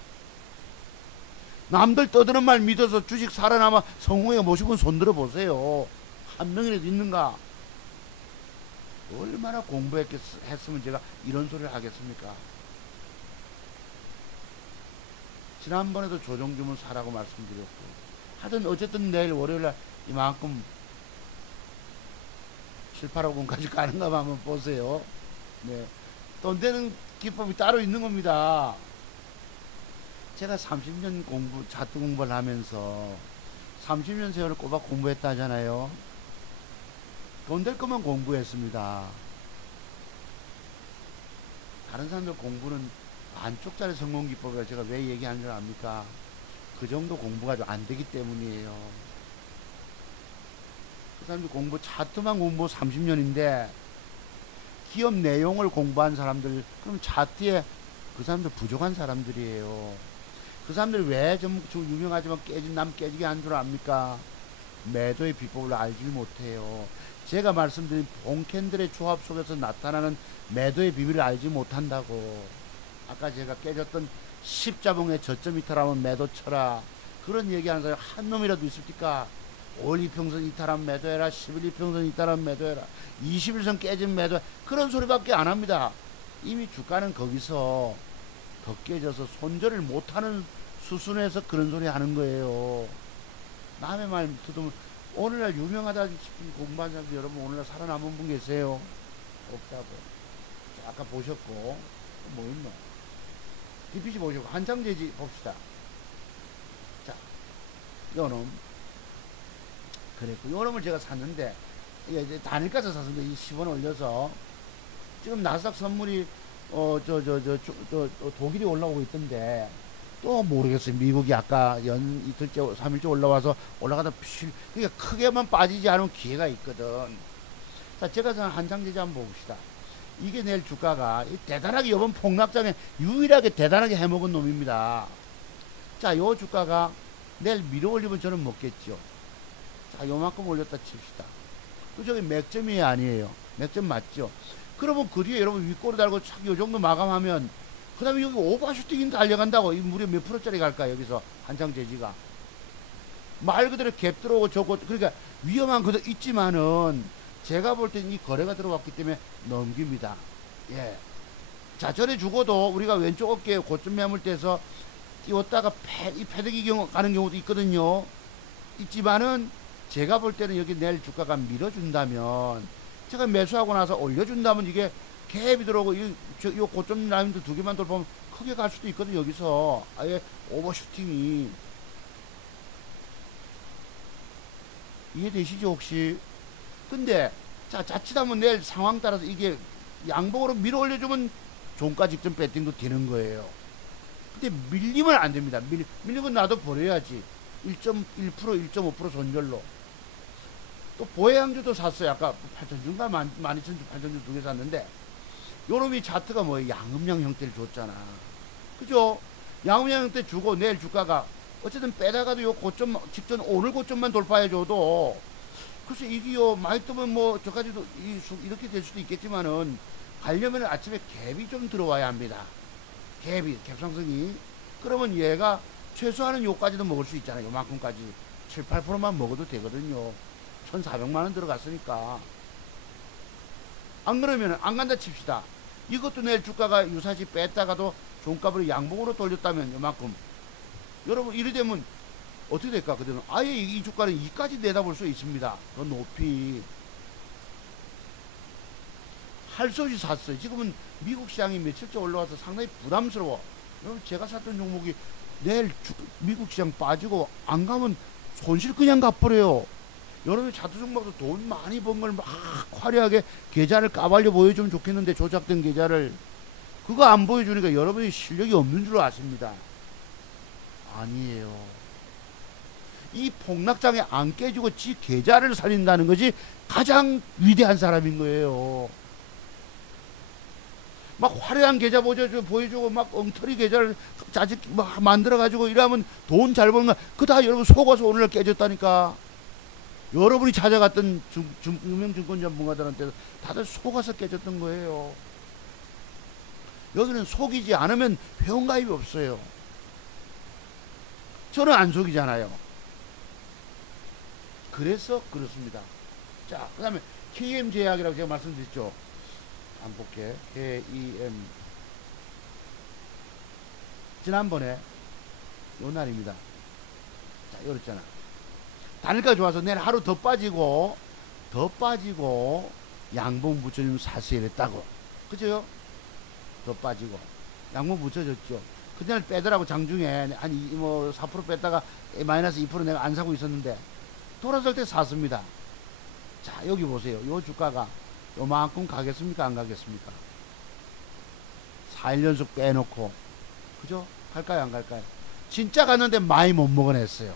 남들 떠드는 말 믿어서 주식 살아남아 성공해 보신 분 손들어 보세요. 한 명이라도 있는가? 얼마나 공부했으면 제가 이런 소리를 하겠습니까? 지난번에도 조정주문 사라고 말씀드렸고, 하여튼 어쨌든 내일 월요일날 이만큼 7, 850까지 가는가 한번 보세요. 네. 돈 되는 기법이 따로 있는 겁니다. 제가 30년 차트 공부를 하면서 30년 세월을 꼬박 공부했다 하잖아요. 돈 될 것만 공부했습니다. 다른 사람들 공부는 반쪽짜리 성공 기법이라 제가 왜 얘기하는 줄 압니까? 그 정도 공부가 안 되기 때문이에요. 그 사람들 공부, 차트만 공부 30년인데 기업 내용을 공부한 사람들, 그럼 차트에 그 사람들 부족한 사람들이에요. 그 사람들이 왜 좀 유명하지만 남 깨지게 한 줄 압니까? 매도의 비법을 알지 못해요. 제가 말씀드린 본캔들의 조합 속에서 나타나는 매도의 비밀을 알지 못한다고. 아까 제가 깨졌던 십자봉의 저점 이탈하면 매도 쳐라, 그런 얘기하는 사람이 한 놈이라도 있습니까? 5일 이평선 이탈하면 매도해라, 10일 이평선 이탈하면 매도해라, 21선 깨진 매도, 그런 소리밖에 안 합니다. 이미 주가는 거기서 더 깨져서 손절을 못하는 수순에서 그런 소리 하는 거예요. 남의 말 듣으면, 오늘날 유명하다 싶은 공부한 사람들 여러분 오늘날 살아남은 분 계세요? 없다고. 자, 아까 보셨고, 뭐 있노? DPC 보시고 한창제지 봅시다. 자, 요놈 그랬고, 요놈을 제가 샀는데 이게 이제 단일가서 샀습니다. 이 10원 올려서 지금 나스닥 선물이 독일이 올라오고 있던데, 또 모르겠어요. 미국이 아까 이틀째 3일째 올라와서 올라가다 그러니까 크게만 빠지지 않으면 기회가 있거든. 자, 제가 산 한창제지 한번 봅시다. 이게 내일 주가가 대단하게 이번 폭락장에 유일하게 대단하게 해먹은 놈입니다. 자, 요 주가가 내일 밀어 올리면 저는 먹겠죠. 자, 요만큼 올렸다 칩시다. 그 저기 맥점이 아니에요. 맥점 맞죠? 그러면 그 뒤에 여러분 윗꼬리 달고 착 요 정도 마감하면, 그 다음에 여기 오버슈팅이 달려간다고. 이 무려 몇 프로짜리 갈까 여기서 한창제지가. 말 그대로 갭 들어오고 저거, 그러니까 위험한 것도 있지만은 제가 볼 땐 이 거래가 들어왔기 때문에 넘깁니다. 예. 자, 전에 죽어도 우리가 왼쪽 어깨에 고점 매물대에서 띄웠다가 이 패대기 가는 경우도 있거든요. 있지만은 제가 볼 때는 여기 내일 주가가 밀어준다면, 제가 매수하고 나서 올려준다면 이게 갭이 들어오고 이 고점 라인도 두 개만 돌보면 크게 갈 수도 있거든. 여기서 아예 오버슈팅이. 이해되시죠 혹시? 근데 자, 자칫하면 내일 상황 따라서 이게 양봉으로 밀어 올려주면 종가 직전 배팅도 되는 거예요. 근데 밀리면 안 됩니다. 밀리면 나도 버려야지. 1.1%, 1.5% 손절로. 또 보혜양주도 샀어요. 아까 8,000주인가 12,000주, 8,000주 두 개 샀는데, 요놈이 차트가 뭐예요? 양음양 형태를 줬잖아. 그죠? 양음양 형태 주고 내일 주가가 어쨌든 빼다가도 요 고점 직전 오늘 고점만 돌파해줘도, 글쎄 이게요 많이 뜨면 뭐 저까지도 이렇게 될 수도 있겠지만은, 가려면 아침에 갭이 좀 들어와야 합니다. 갭상승이. 그러면 얘가 최소한은 요까지도 먹을 수 있잖아요. 요만큼까지 7, 8%만 먹어도 되거든요. 1,400만원 들어갔으니까. 안 그러면 안 간다 칩시다. 이것도 내일 주가가 유사시 뺐다가도 종가를 양봉으로 돌렸다면 요만큼, 여러분 이래 되면 어떻게 될까? 그때는 아예 이 주가는 2까지 내다볼 수 있습니다. 더 높이. 할 수 없이 샀어요. 지금은 미국 시장이 며칠째 올라와서 상당히 부담스러워. 여러분 제가 샀던 종목이 내일 미국 시장 빠지고 안 가면 손실 그냥 갚으래요. 여러분이 차트 종목에서 돈 많이 번 걸 막 화려하게 계좌를 까발려 보여주면 좋겠는데, 조작된 계좌를 그거 안 보여주니까 여러분이 실력이 없는 줄 아십니다. 아니에요. 이 폭락장에 안 깨지고 지 계좌를 살린다는 것이 가장 위대한 사람인 거예요. 막 화려한 계좌 보여주고 막 엉터리 계좌를 짜집 막 만들어가지고 이러면 돈 잘 버는 거, 그거 다 여러분 속아서 오늘날 깨졌다니까. 여러분이 찾아갔던 유명증권 전문가들한테 다들 속아서 깨졌던 거예요. 여기는 속이지 않으면 회원가입이 없어요. 저는 안 속이잖아요. 그래서 그렇습니다. 자, 그 다음에 KM제약이라고 제가 말씀드렸죠. 안 볼게. KEM. 지난번에 요 날입니다. 자, 이랬잖아. 단일가 좋아서 내일 하루 더 빠지고 양봉 붙여주면 사세요 이랬다고. 그죠? 더 빠지고 양봉 붙여줬죠. 그날 빼더라고. 장중에 한 4% 뺐다가 마이너스 2% 내가 안 사고 있었는데 돌아설 때 샀습니다. 자, 여기 보세요. 요 주가가 요만큼 가겠습니까? 안 가겠습니까? 4일 연속 빼놓고, 그죠? 갈까요? 안 갈까요? 진짜 갔는데 많이 못 먹어냈어요.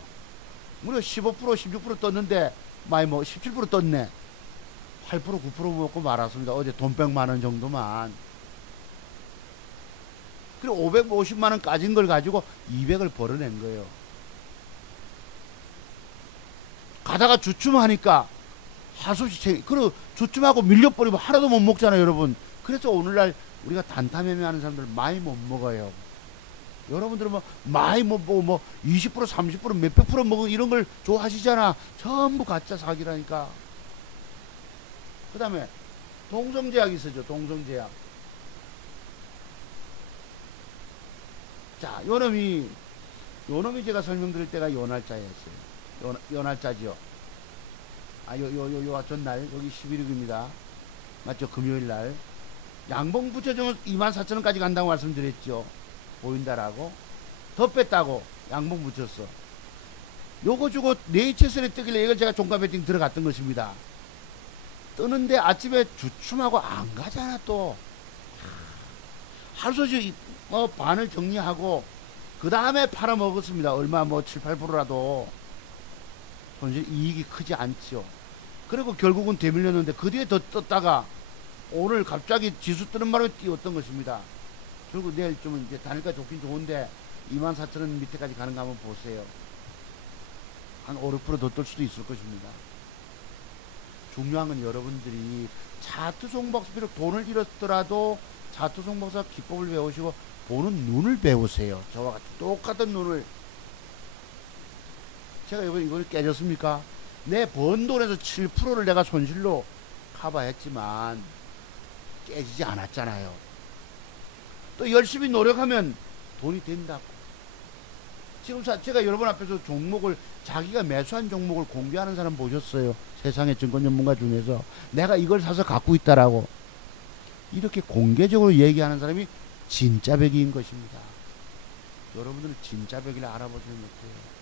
무려 15%, 16% 떴는데 많이 17% 떴네. 8%, 9% 먹고 말았습니다. 어제 돈 100만원 정도만. 그리고 550만원 까진 걸 가지고 200을 벌어낸 거예요. 가다가 주춤하니까 하수시 그리고 주춤하고 밀려버리면 하나도 못 먹잖아요, 여러분. 그래서 오늘날 우리가 단타 매매하는 사람들 많이 못 먹어요. 여러분들은 많이 20%, 30%, 몇백 프로 먹은 이런 걸 좋아하시잖아. 전부 가짜 사기라니까. 그 다음에 동성제약이 있었죠. 동성제약. 자, 요놈이 제가 설명드릴 때가 요 날짜였어요. 요 날짜죠. 요 전날, 여기 11일입니다. 맞죠? 금요일날. 양봉 붙여주면 24,000원까지 간다고 말씀드렸죠. 보인다라고. 더 뺐다고. 양봉 붙였어. 요거 주고 네이처선에 뜨길래 이걸 제가 종가 배팅 들어갔던 것입니다. 뜨는데 아침에 주춤하고 안 가잖아, 또. 하루소지 반을 정리하고, 그 다음에 팔아먹었습니다. 얼마 7, 8%라도. 손실 이익이 크지 않죠. 그리고 결국은 되밀렸는데 그 뒤에 더 떴다가 오늘 갑자기 지수 뜨는 바람에 띄웠던 것입니다. 결국 내일 좀 이제 단일가 좋긴 좋은데 24,000원 밑에까지 가는가 한번 보세요. 한 5, 6% 더 뜰 수도 있을 것입니다. 중요한 건 여러분들이 차트 종목, 비록 돈을 잃었더라도 차트 종목사 기법을 배우시고 보는 눈을 배우세요. 저와 같은 똑같은 눈을. 제가 이걸 깨졌습니까? 내 번 돈에서 7%를 내가 손실로 커버했지만 깨지지 않았잖아요. 또 열심히 노력하면 돈이 된다고. 지금 제가 여러분 앞에서 종목을, 자기가 매수한 종목을 공개하는 사람 보셨어요? 세상의 증권 전문가 중에서 내가 이걸 사서 갖고 있다라고. 이렇게 공개적으로 얘기하는 사람이 진짜 백인 것입니다. 여러분들은 진짜 백이라 알아보시면 못해요.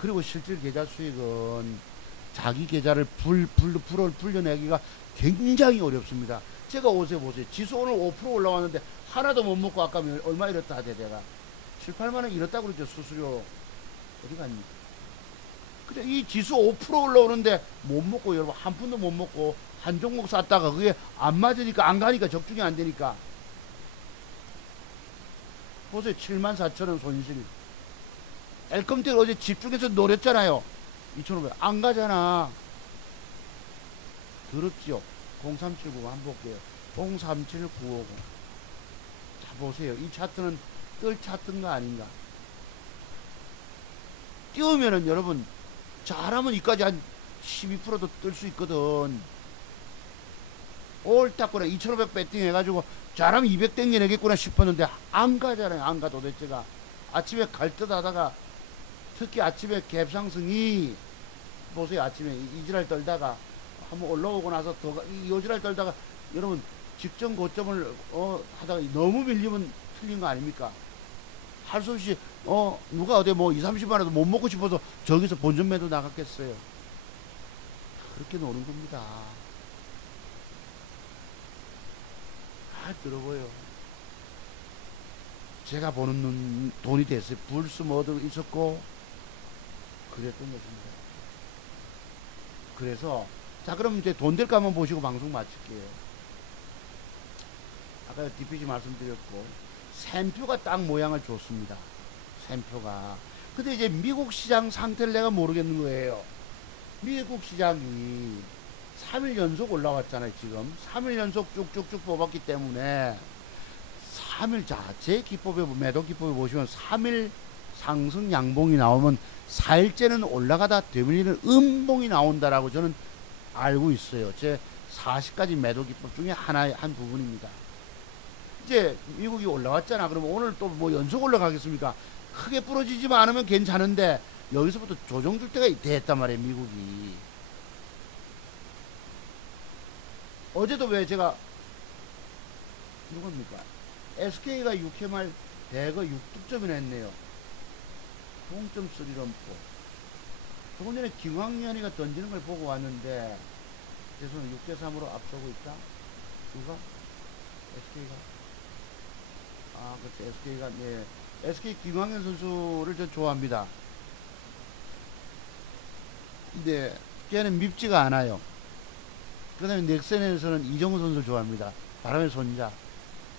그리고 실질 계좌 수익은 자기 계좌를 불려내기가 굉장히 어렵습니다. 제가 어제 보세요. 지수 오늘 5% 올라왔는데 하나도 못 먹고 아까 얼마 잃었다 하대 내가. 7, 8만 원 잃었다고 그러죠. 수수료 어디 갔니? 그죠? 이 지수 5% 올라오는데 못 먹고, 여러분 한 푼도 못 먹고 한 종목 샀다가 그게 안 맞으니까 안 가니까 적중이 안 되니까 보세요. 7만 4천 원 손실. 엘컴텍 어제 집중해서 노렸잖아요. 2,500 안 가잖아. 더럽지요. 0379 한번 볼게요. 037950. 자 보세요. 이 차트는 뜰 차트인가 아닌가. 띄우면은 여러분 잘하면 이까지 한 12%도 뜰 수 있거든. 옳다구나. 2,500 배팅 해가지고 잘하면 200 땡겨내겠구나 싶었는데 안 가잖아요. 안 가. 도대체가 아침에 갈 듯 하다가, 특히 아침에 갭상승이 보세요. 아침에 이지랄 떨다가 한번 올라오고 나서 더 요지랄 떨다가 여러분 직전 고점을 하다가 너무 밀리면 틀린 거 아닙니까? 할 수 없이 누가 어디 뭐 2, 30만원도 못 먹고 싶어서 저기서 본전 매도 나갔겠어요. 그렇게 노는 겁니다. 들어보여. 제가 보는 돈이 됐어요. 불스 뭐도 있었고 그랬던 것입니다. 그래서 자, 그럼 이제 돈 될까 한번 보시고 방송 마칠게요. 아까 DPG 말씀드렸고 샘표가 딱 모양을 줬습니다. 샘표가. 근데 이제 미국 시장 상태를 내가 모르겠는 거예요. 미국 시장이 3일 연속 올라왔잖아요. 지금 3일 연속 쭉쭉쭉 뽑았기 때문에 3일, 자, 제 기법에, 매도 기법에 보시면 3일 상승 양봉이 나오면 4일째는 올라가다 되밀리는 음봉이 나온다라고 저는 알고 있어요. 제 40가지 매도 기법 중에 한 부분입니다. 이제 미국이 올라왔잖아. 그러면 오늘 또 뭐 연속 올라가겠습니까? 크게 부러지지만 않으면 괜찮은데 여기서부터 조정 줄 때가 됐단 말이에요. 미국이. 어제도 왜 제가 누굽니까? SK가 6회말 대거 6득점이나 했네요. 동점 3런포. 조금 전에 김광현이가 던지는 걸 보고 왔는데 그래서는 6대3으로 앞서고 있다. 누가? SK가. 아, 그렇죠. SK가, 네. SK 김광현 선수를 전 좋아합니다. 근데 걔는 밉지가 않아요. 그 다음에 넥센에서는 이정우 선수를 좋아합니다. 바람의 손자.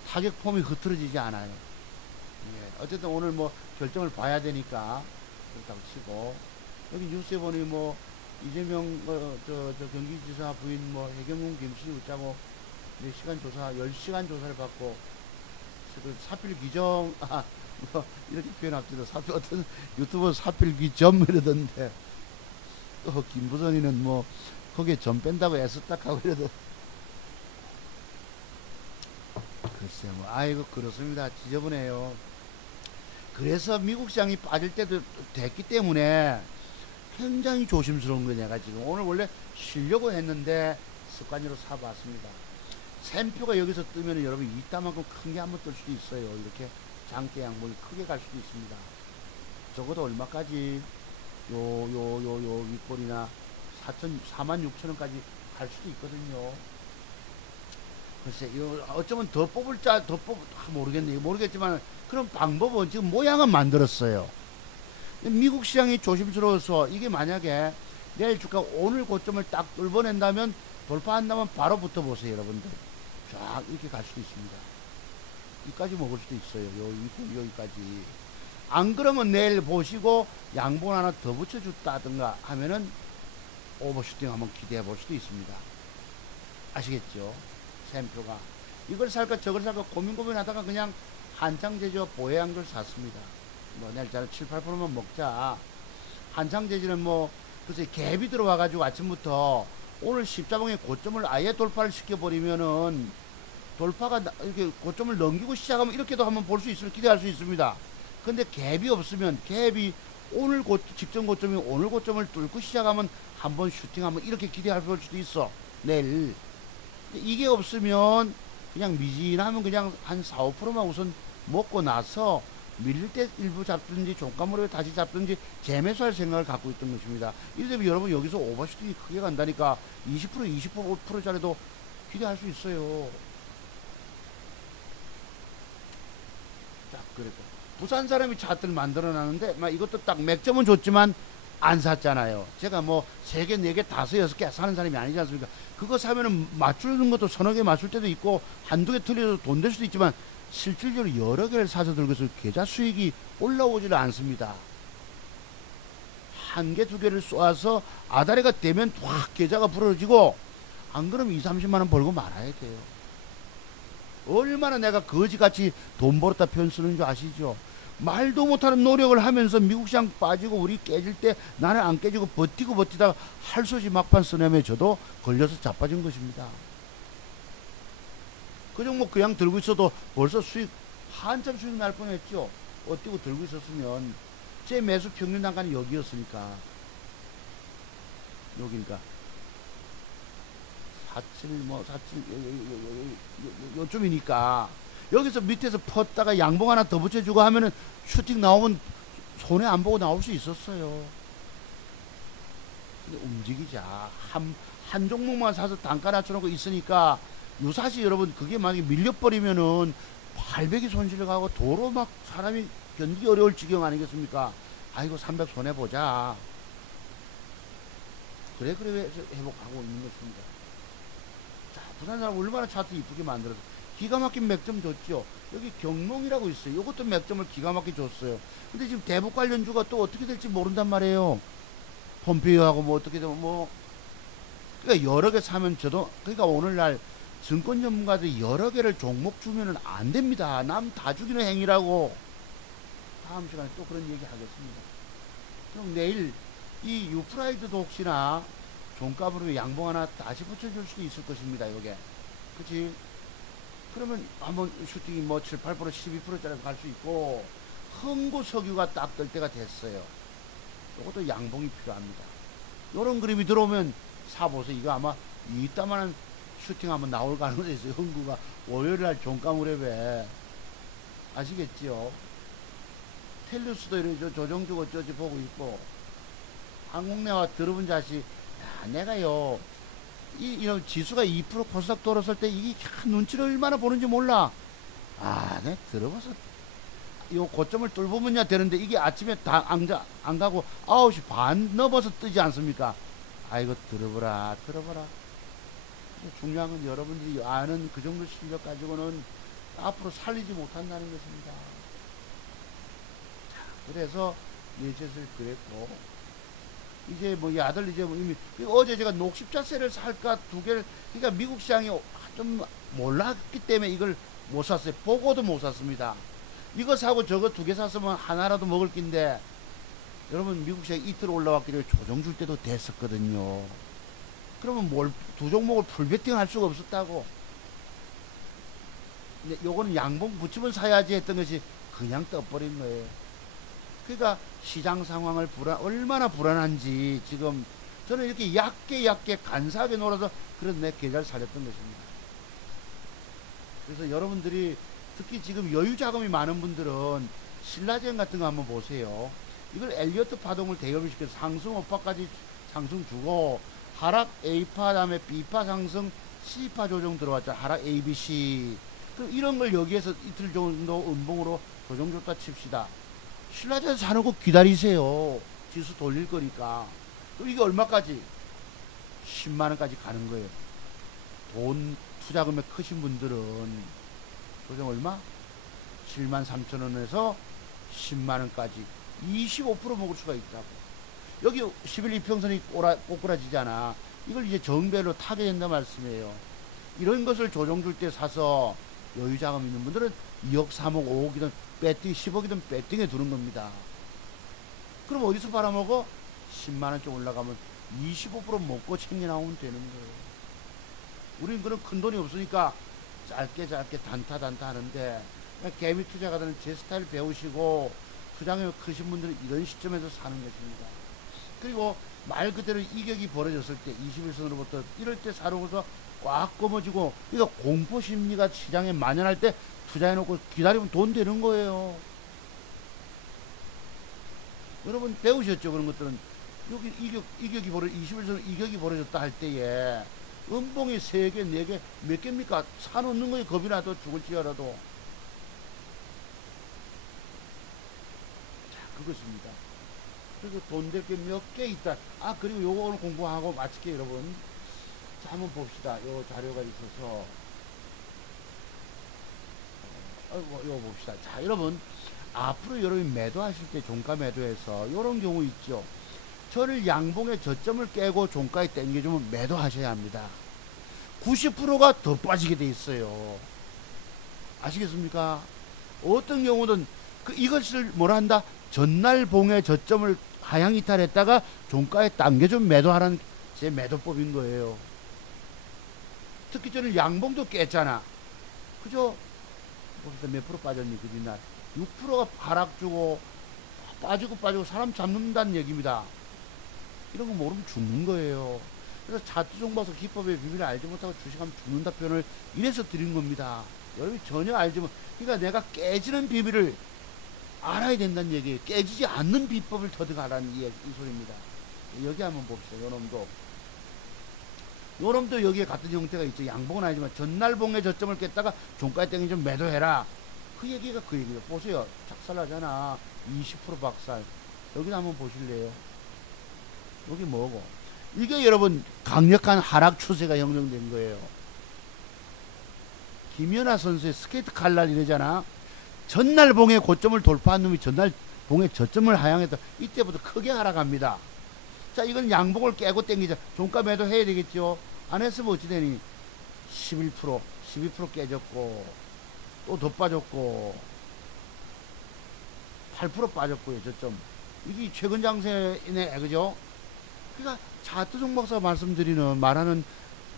타격 폼이 흐트러지지 않아요. 예. 어쨌든 오늘 뭐 결정을 봐야 되니까 그렇다고 치고, 여기 뉴스에 보니 뭐 이재명 저 경기지사 부인 뭐 해경영 김씨 웃자고 몇 시간 조사 10시간 조사를 받고 그 사필 규정 뭐 이렇게 표현합니다. 사필 어떤 유튜버 사필 규정 이러던데, 또 김부선이는 뭐 거기에 점 뺀다고 애썼다 하고 이러던. 글쎄 뭐 아이고 그렇습니다. 지저분해요. 그래서 미국 시장이 빠질 때도 됐기 때문에 굉장히 조심스러운 거. 내가 지금 오늘 원래 쉬려고 했는데 습관으로 사봤습니다. 샘표가 여기서 뜨면 여러분 이따만큼 큰 게 한번 뜰 수도 있어요. 이렇게 장대 양봉이 크게 갈 수도 있습니다. 적어도 얼마까지 요 윗골이나 46,000원까지 갈 수도 있거든요. 글쎄, 어쩌면 더 모르겠네. 모르겠지만, 그런 방법은 지금 모양은 만들었어요. 미국 시장이 조심스러워서 이게 만약에 내일 주가 오늘 고점을 딱 뚫어낸다면, 돌파한다면 바로 붙어보세요, 여러분들. 쫙 이렇게 갈 수도 있습니다. 여기까지 먹을 수도 있어요. 여기까지. 안 그러면 내일 보시고 양봉 하나 더 붙여줬다든가 하면은 오버슈팅 한번 기대해 볼 수도 있습니다. 아시겠죠? 샘표가 이걸 살까 저걸 살까 고민하다가 그냥 한창제조 보해한 걸 샀습니다. 뭐 내일 잘 7, 8%만 먹자. 한창제지는 뭐 글쎄 갭이 들어와 가지고 아침부터 오늘 십자봉의 고점을 아예 돌파를 시켜버리면은, 돌파가 이렇게 고점을 넘기고 시작하면 이렇게도 한번 볼 수 있으면 기대할 수 있습니다. 근데 갭이 없으면, 갭이 오늘 직전 고점이 오늘 고점을 뚫고 시작하면 한번 슈팅 한번 이렇게 기대할 수도 있어. 내일. 이게 없으면 그냥 미진하면 그냥 한 4, 5%만 우선 먹고 나서 밀릴 때 일부 잡든지 종가물에 다시 잡든지 재매수할 생각을 갖고 있던 것입니다. 이래서 여러분 여기서 오버슈팅이 크게 간다니까 20%, 25%짜리도 기대할 수 있어요. 자, 그래도 부산 사람이 차트를 만들어 놨는데 막 이것도 딱 맥점은 줬지만 안 샀잖아요. 제가 뭐 3개, 4개, 5, 6개 사는 사람이 아니지 않습니까? 그거 사면은 맞추는 것도 서너 개 맞출 때도 있고 한두 개 틀려도 돈 될 수도 있지만 실질적으로 여러 개를 사서 들고 있어서 계좌 수익이 올라오지를 않습니다. 한 개, 두 개를 쏘아서 아다리가 되면 확 계좌가 부러지고 안 그러면 2, 30만 원 벌고 말아야 돼요. 얼마나 내가 거지같이 돈 벌었다 편 쓰는 줄 아시죠? 말도 못하는 노력을 하면서 미국 시장 빠지고 우리 깨질 때 나는 안 깨지고 버티고 버티다가 할 수 없이 막판 쓰내며 저도 걸려서 자빠진 것입니다. 그 종목 그냥 들고 있어도 벌써 수익 한참 수익 날 뻔했죠. 어뛰고 들고 있었으면 제 매수 평균 단가는 여기였으니까 여기니까 47 뭐 47 요쯤이니까 여기서 밑에서 펐다가 양봉 하나 더 붙여주고 하면은 슈팅 나오면 손해 안 보고 나올 수 있었어요. 근데 움직이자. 한 종목만 사서 단가 낮춰놓고 있으니까 유사시 여러분 그게 만약에 밀려버리면은 800이 손실을 가고 도로 막 사람이 견디기 어려울 지경 아니겠습니까? 아이고 300 손해보자. 그래 회복하고 있는 것입니다. 자, 부산 사람 얼마나 차트 이쁘게 만들어서 기가 막힌 맥점 줬죠. 여기 경농이라고 있어요. 이것도 맥점을 기가 막히게 줬어요. 근데 지금 대북 관련주가 또 어떻게 될지 모른단 말이에요. 폼페이오하고 뭐 어떻게 되면 뭐 그러니까 여러 개 사면 저도 그러니까 오늘날 증권 전문가들이 여러 개를 종목 주면은 안 됩니다. 남 다 죽이는 행위라고. 다음 시간에 또 그런 얘기 하겠습니다. 그럼 내일 이 유프라이드도 혹시나 종가부로 양봉 하나 다시 붙여줄 수도 있을 것입니다. 요게 그치? 그러면 한번 슈팅이 뭐 7, 8%, 12%짜리 갈 수 있고 흥구석유가 딱 뜰 때가 됐어요. 요것도 양봉이 필요합니다. 요런 그림이 들어오면 사보세요. 이거 아마 이따만한 슈팅 한번 나올 가능성이 있어요. 흥구가 월요일날 종가 무렵에 아시겠지요? 텔루스도 이렇게 조정주고 어쩌지 보고 있고 항공내와 들어본 자식 야 내가요 이런 지수가 2% 코스닥 돌았을 때 이게 눈치를 얼마나 보는지 몰라. 아, 내 들어봐서 요 고점을 뚫으면야 되는데 이게 아침에 다 안 가고 9시 반 넘어서 뜨지 않습니까? 아이고 들어보라. 중요한 건 여러분들이 아는 그 정도 실력 가지고는 앞으로 살리지 못한다는 것입니다. 자, 그래서 예set을 그랬고 이제 뭐 이 아들 이제 뭐 이미 어제 제가 녹십자세를 살까 두 개를 그러니까 미국 시장이 좀 몰랐기 때문에 이걸 못 샀어요. 보고도 못 샀습니다. 이거 사고 저거 두 개 샀으면 하나라도 먹을 낀데 여러분 미국 시장 이틀 올라왔길래 조정 줄 때도 됐었거든요. 그러면 뭘 두 종목을 풀베팅 할 수가 없었다고. 근데 요거는 양봉 붙이면 사야지 했던 것이 그냥 떠버린 거예요. 그러니까 시장 상황을 얼마나 불안한지 지금 저는 이렇게 얕게 간사하게 놀아서 그런 내 계좌를 살렸던 것입니다. 그래서 여러분들이 특히 지금 여유 자금이 많은 분들은 신라젠 같은 거 한번 보세요. 이걸 엘리어트 파동을 대결시켜서 상승 5파까지 상승 주고 하락 A파 다음에 B파 상승 C파 조정 들어왔죠. 하락 ABC. 그럼 이런 걸 여기에서 이틀 정도 음봉으로 조정 줬다 칩시다. 신라젠 사놓고 기다리세요. 지수 돌릴 거니까. 그럼 이게 얼마까지? 10만원까지 가는 거예요. 돈 투자금액 크신 분들은 조정 얼마? 73,000원에서 10만원까지 25% 먹을 수가 있다고. 여기 11 이평선이 꼬꾸라지잖아. 이걸 이제 정배로 타게 된다 말씀이에요. 이런 것을 조정 줄 때 사서 여유 자금 있는 분들은 2억, 3억, 5억이든 배팅 10억이든 배팅에 두는 겁니다. 그럼 어디서 팔아먹어? 10만원쯤 올라가면 25% 먹고 챙겨 나오면 되는 거예요. 우리는 그런 큰 돈이 없으니까 짧게 단타 하는데 개미 투자가들은 제 스타일 배우시고 투자금이 크신 분들은 이런 시점에서 사는 것입니다. 그리고 말 그대로 이격이 벌어졌을 때 21선으로부터 이럴 때 사놓고서 꽉 검어지고 그러니까 공포심리가 시장에 만연할 때 투자해놓고 기다리면 돈 되는 거예요. 여러분 배우셨죠? 그런 것들은 여기 이격이 21선 이격이 벌어졌다 할 때에 음봉이 3개 4개 몇 개입니까? 사놓는 거에 겁이 나도 죽을지라도 그것입니다. 그래서 돈 될 게 몇 개 있다. 아, 그리고 요거 오늘 공부하고 마칠게요, 여러분. 자, 한번 봅시다. 요 자료가 있어서. 요거 봅시다. 자, 여러분. 앞으로 여러분이 매도하실 때 종가 매도해서 요런 경우 있죠. 저를 양봉의 저점을 깨고 종가에 당겨주면 매도하셔야 합니다. 90%가 더 빠지게 돼 있어요. 아시겠습니까? 어떤 경우든 이것을 뭐라 한다? 전날 봉의 저점을 하향 이탈했다가 종가에 당겨주면 매도하라는 제 매도법인 거예요. 특히 저는 양봉도 깼잖아. 그죠? 몇 프로 빠졌니 그날? 6%가 하락 주고 빠지고 사람 잡는다는 얘기입니다. 이런 거 모르면 죽는 거예요. 그래서 차트 종목에서 기법의 비밀을 알지 못하고 주식하면 죽는다 표현을 이래서 드린 겁니다. 여러분이 전혀 알지 못, 그러니까 내가 깨지는 비밀을 알아야 된다는 얘기예요. 깨지지 않는 비법을 터득하라는 이 소리입니다. 여기 한번 봅시다. 요놈도 여기에 같은 형태가 있죠. 양봉은 아니지만 전날 봉의 저점을 깼다가 종가에 땡기 좀 매도해라. 그 얘기가 그 얘기예요. 보세요. 작살나잖아. 20% 박살. 여기도 한번 보실래요? 여기 뭐고? 이게 여러분 강력한 하락 추세가 형성된 거예요. 김연아 선수의 스케이트 칼날 이러잖아. 전날 봉의 고점을 돌파한 놈이 전날 봉의 저점을 하향했다. 이때부터 크게 하락합니다. 자, 이건 양봉을 깨고 땡기자. 종가 매도 해야 되겠죠. 안 했으면 어찌 되니? 11%, 12% 깨졌고 또 더 빠졌고 8% 빠졌고요. 저점. 이게 최근 장세네, 그죠? 그러니까 차트 종목사 말하는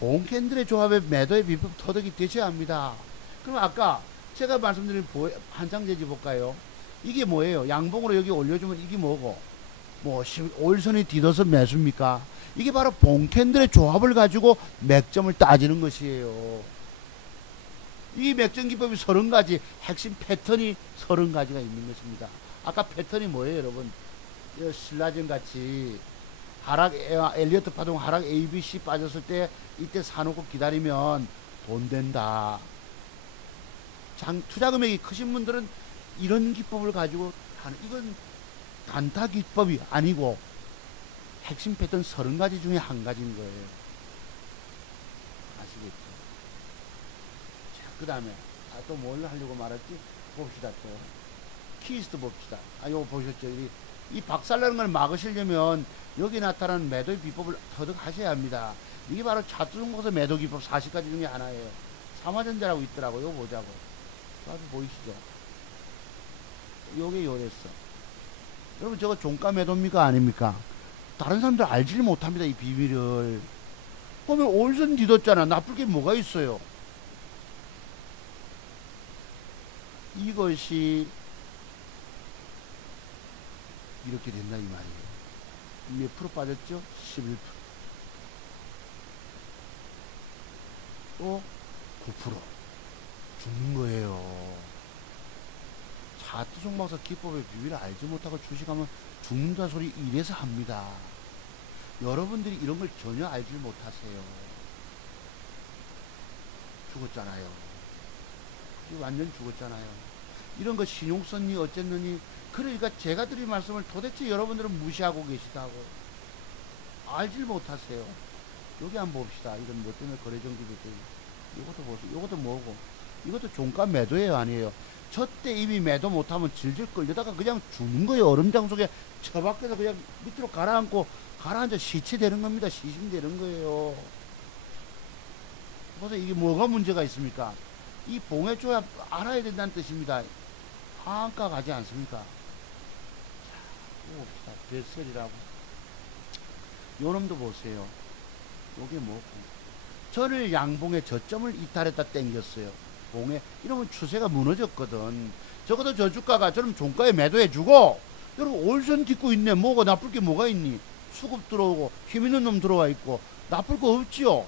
봉캔들의 조합의 매도의 비법 터득이 되셔야 합니다. 그럼 아까 제가 말씀드린 한장 재지 볼까요? 이게 뭐예요? 양봉으로 여기 올려주면 이게 뭐고? 뭐 5일선이 뒤져서 매수입니까? 이게 바로 봉캔들의 조합을 가지고 맥점을 따지는 것이에요. 이 맥점 기법이 30가지, 핵심 패턴이 30가지가 있는 것입니다. 아까 패턴이 뭐예요, 여러분? 신라전 같이 하락, 엘리어트 파동 하락 ABC 빠졌을 때 이때 사놓고 기다리면 돈 된다. 투자 금액이 크신 분들은 이런 기법을 가지고 하는, 이건 단타 기법이 아니고 핵심 패턴 30가지 중에 한 가지인 거예요. 아시겠죠? 자, 그 다음에 또 뭘 하려고 말했지? 봅시다. 또 키스트 봅시다. 요거 보셨죠? 이 박살나는 걸 막으시려면 여기 나타나는 매도의 비법을 터득하셔야 합니다. 이게 바로 차트 종목에서 매도 기법 40가지 중에 하나예요. 삼화전자라고 있더라고요. 이거 보자고. 나도 보이시죠? 요게 요랬어. 여러분, 저거 종가 매도입니까? 아닙니까? 다른 사람들 알지를 못합니다. 이 비밀을. 보면 올선 뒤뒀잖아. 나쁠 게 뭐가 있어요? 이것이 이렇게 된다 이 말이에요. 몇 프로 빠졌죠? 11%. 또 9% 죽는 거예요. 차트 종목사 기법의 비밀을 알지 못하고 주식하면 죽는다 소리 이래서 합니다. 여러분들이 이런 걸 전혀 알지 못하세요. 죽었잖아요. 완전 죽었잖아요. 이런 거 신용 썼니 어쨌느니. 그러니까 제가 드린 말씀을 도대체 여러분들은 무시하고 계시다고. 알질 못하세요. 여기 한번 봅시다. 이건 뭐 때문에 거래정지도 되고. 이것도 보세요. 이것도 뭐고. 이것도 종가 매도예요, 아니에요? 저 때 이미 매도 못하면 질질 끌려다가 그냥 죽는 거예요. 얼음장 속에 처박혀서 그냥 밑으로 가라앉아 시체되는 겁니다. 시신되는 거예요. 그래서 이게 뭐가 문제가 있습니까? 이 봉의 조합 알아야 된다는 뜻입니다. 하한가 가지 않습니까? 자, 이거 봅시다. 베셀이라고. 요놈도 보세요. 요게 뭐고. 저를 양봉의 저점을 이탈했다 땡겼어요. 봉에. 이러면 추세가 무너졌거든. 적어도 저 주가가 저럼 종가에 매도해주고, 여러분 올선 딛고 있네. 뭐가 나쁠 게 뭐가 있니? 수급 들어오고 힘있는 놈 들어와 있고 나쁠 거 없지요.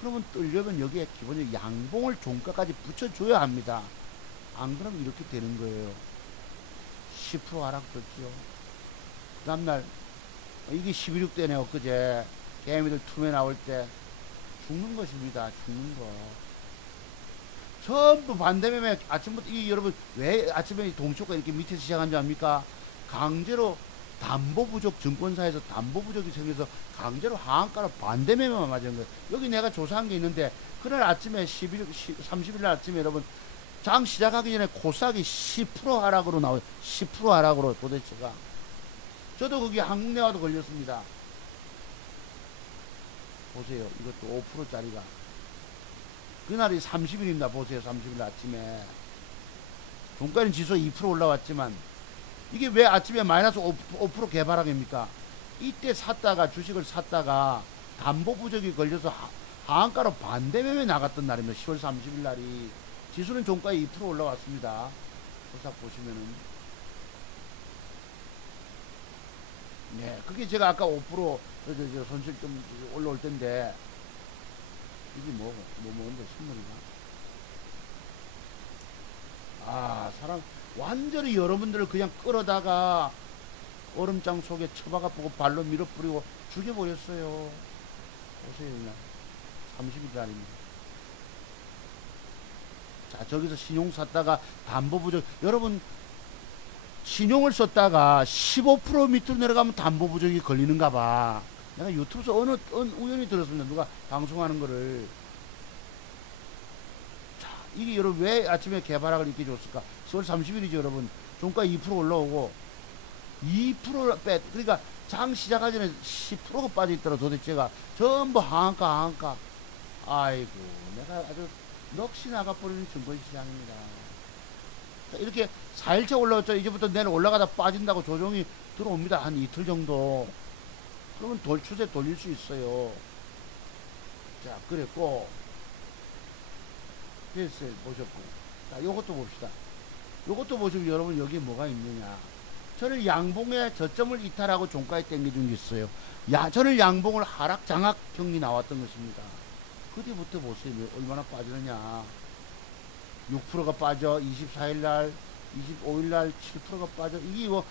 그러면 뜨려면 여기에 기본적으로 양봉을 종가까지 붙여줘야 합니다. 안 그러면 이렇게 되는 거예요. 10% 하락됐죠. 그 다음날 이게 11.6대네. 엊그제 개미들 툼에 나올 때 죽는 것입니다. 죽는 거. 전부 반대매매. 아침부터 이 여러분 왜 아침에 동초가 이렇게 밑에서 시작한 줄 압니까? 강제로 담보 부족, 증권사에서 담보 부족이 생겨서 강제로 하한가로 반대 매매만 맞은 거예요. 여기 내가 조사한 게 있는데 그날 아침에 30일 날 아침에 여러분 장 시작하기 전에 코스닥이 10% 하락으로 나와요. 10% 하락으로 도대체가. 저도 거기 한국내화도 걸렸습니다. 보세요. 이것도 5%짜리가. 그날이 30일입니다. 보세요. 30일 아침에. 종가는 지수 2% 올라왔지만 이게 왜 아침에 마이너스 5% 개발하겠습니까? 이때 샀다가 주식을 샀다가 담보 부족이 걸려서 하한가로 반대 매매 나갔던 날입니다. 10월 30일 날이. 지수는 종가에 2% 올라왔습니다. 코스닥 보시면은. 네, 그게 제가 아까 5% 손실 좀 올라올 텐데 이게 뭐 먹는데 신문인가? 아, 사람 완전히 여러분들을 그냥 끌어다가 얼음장 속에 처박아 보고 발로 밀어뿌리고 죽여버렸어요. 보세요, 그냥 30일 아닙니다. 자, 저기서 신용 샀다가 담보 부족. 여러분, 신용을 썼다가 15% 밑으로 내려가면 담보 부족이 걸리는가 봐. 내가 유튜브에서 어느 우연히 들었습니다. 누가 방송하는 거를. 자, 이게 여러분 왜 아침에 개발학을 이렇게 줬을까? 10월 30일이죠, 여러분. 종가 2% 올라오고 2% 빼. 그러니까 장 시작하기 전에 10%가 빠져있더라. 도대체가 전부 하한가. 아이고, 내가 아주 넋이 나가버리는 증권시장입니다. 이렇게 4일째 올라왔죠. 이제부터 내일 올라가다 빠진다고 조정이 들어옵니다. 한 이틀 정도. 그러면 추세 돌릴 수 있어요. 자, 그랬고 됐어요. 보셨고. 자, 요것도 봅시다. 요것도 보시면 여러분 여기 뭐가 있느냐. 저는 양봉에 저점을 이탈하고 종가에 땡겨준 게 있어요. 저는 양봉을 하락 장악 경기 나왔던 것입니다. 그 뒤부터 보세요. 얼마나 빠지느냐. 6%가 빠져. 24일날 25일날 7%가 빠져. 이게 뭐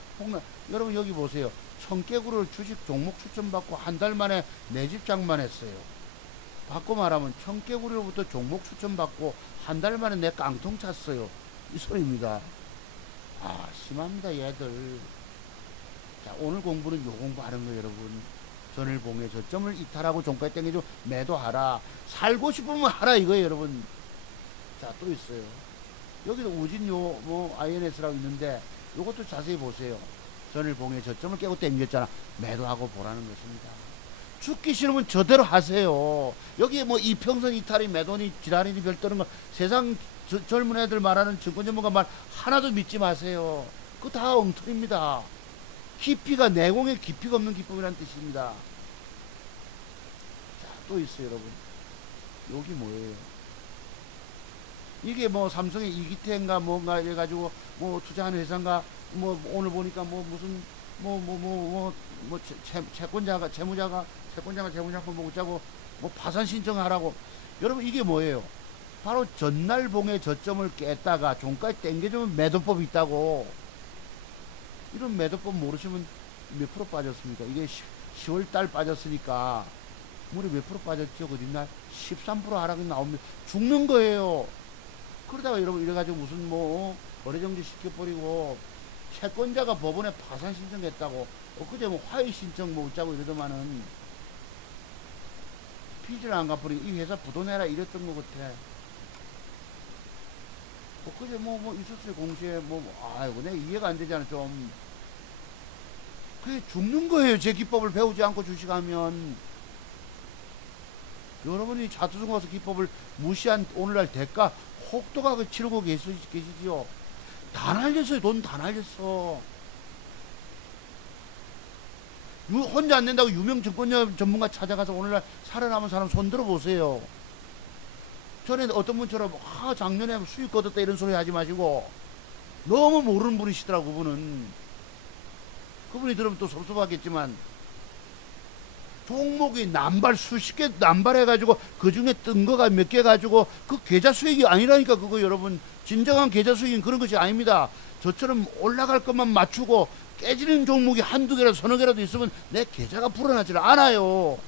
여러분 여기 보세요. 청개구를 주식 종목 추천받고 한 달 만에 내 집 장만했어요. 바꿔 말하면 청개구리로부터 종목 추천받고 한 달 만에 내 깡통 찼어요. 이 소리입니다. 아, 심합니다 얘들. 자, 오늘 공부는 요 공부하는 거예요 여러분. 전일봉에 저점을 이탈하고 종가에 땡겨줘 매도하라. 살고 싶으면 하라 이거예요 여러분. 자, 또 있어요. 여기도 우진요 뭐 INS라고 있는데 요것도 자세히 보세요. 전일봉에 저점을 깨고 땡겼잖아. 매도하고 보라는 것입니다. 죽기 싫으면 저대로 하세요. 여기에 뭐 이평선 이탈이 매도니 지랄이니 별도는 거 세상 젊은 애들 말하는 증권 전문가 말 하나도 믿지 마세요. 그거 다 엉터리입니다. 깊이가 내공에 깊이가 없는 기법이라는 뜻입니다. 자, 또 있어요 여러분. 여기 뭐예요? 이게 뭐 삼성의 이기태인가 뭔가 이래가지고 뭐 투자하는 회사인가 뭐 오늘 보니까 뭐 무슨 채권자가 채무자가 보고 자고 뭐 파산 신청하라고. 여러분 이게 뭐예요? 바로 전날 봉의 저점을 깼다가 종가에 땡겨주면 매도법이 있다고. 이런 매도법 모르시면 몇 프로 빠졌습니까? 이게 10월달 빠졌으니까 물이 몇 프로 빠졌죠? 그뒷날 13% 하락이 나오면 죽는 거예요. 그러다가 여러분 이래가지고 무슨 뭐 거래정지 시켜버리고 채권자가 법원에 파산 신청했다고 엊그제 뭐 화해 신청 뭐 어쩌고 이러더만은 피지를 안 갚으니 이 회사 부도내라 이랬던 것 같아. 엊그제 뭐 있었어요 공시에 아이고 내가 이해가 안 되잖아 좀. 그게 죽는 거예요. 제 기법을 배우지 않고 주식하면. 여러분이 자투승 와서 기법을 무시한 오늘날 대가 혹독하게 치르고 계시지요. 다 날렸어요. 돈 다 날렸어. 혼자 안 된다고 유명 증권 전문가 찾아가서 오늘날 살아남은 사람 손 들어보세요. 전에 어떤 분처럼 작년에 수익 얻었다 이런 소리 하지 마시고. 너무 모르는 분이시더라고 그분은. 그분이 들으면 또 섭섭하겠지만 종목이 수십 개 남발해가지고 그 중에 뜬 거가 몇 개 가지고 그 계좌 수익이 아니라니까. 그거 여러분 진정한 계좌 수익은 그런 것이 아닙니다. 저처럼 올라갈 것만 맞추고 깨지는 종목이 한두 개라도 서너 개라도 있으면 내 계좌가 불어나질 않아요.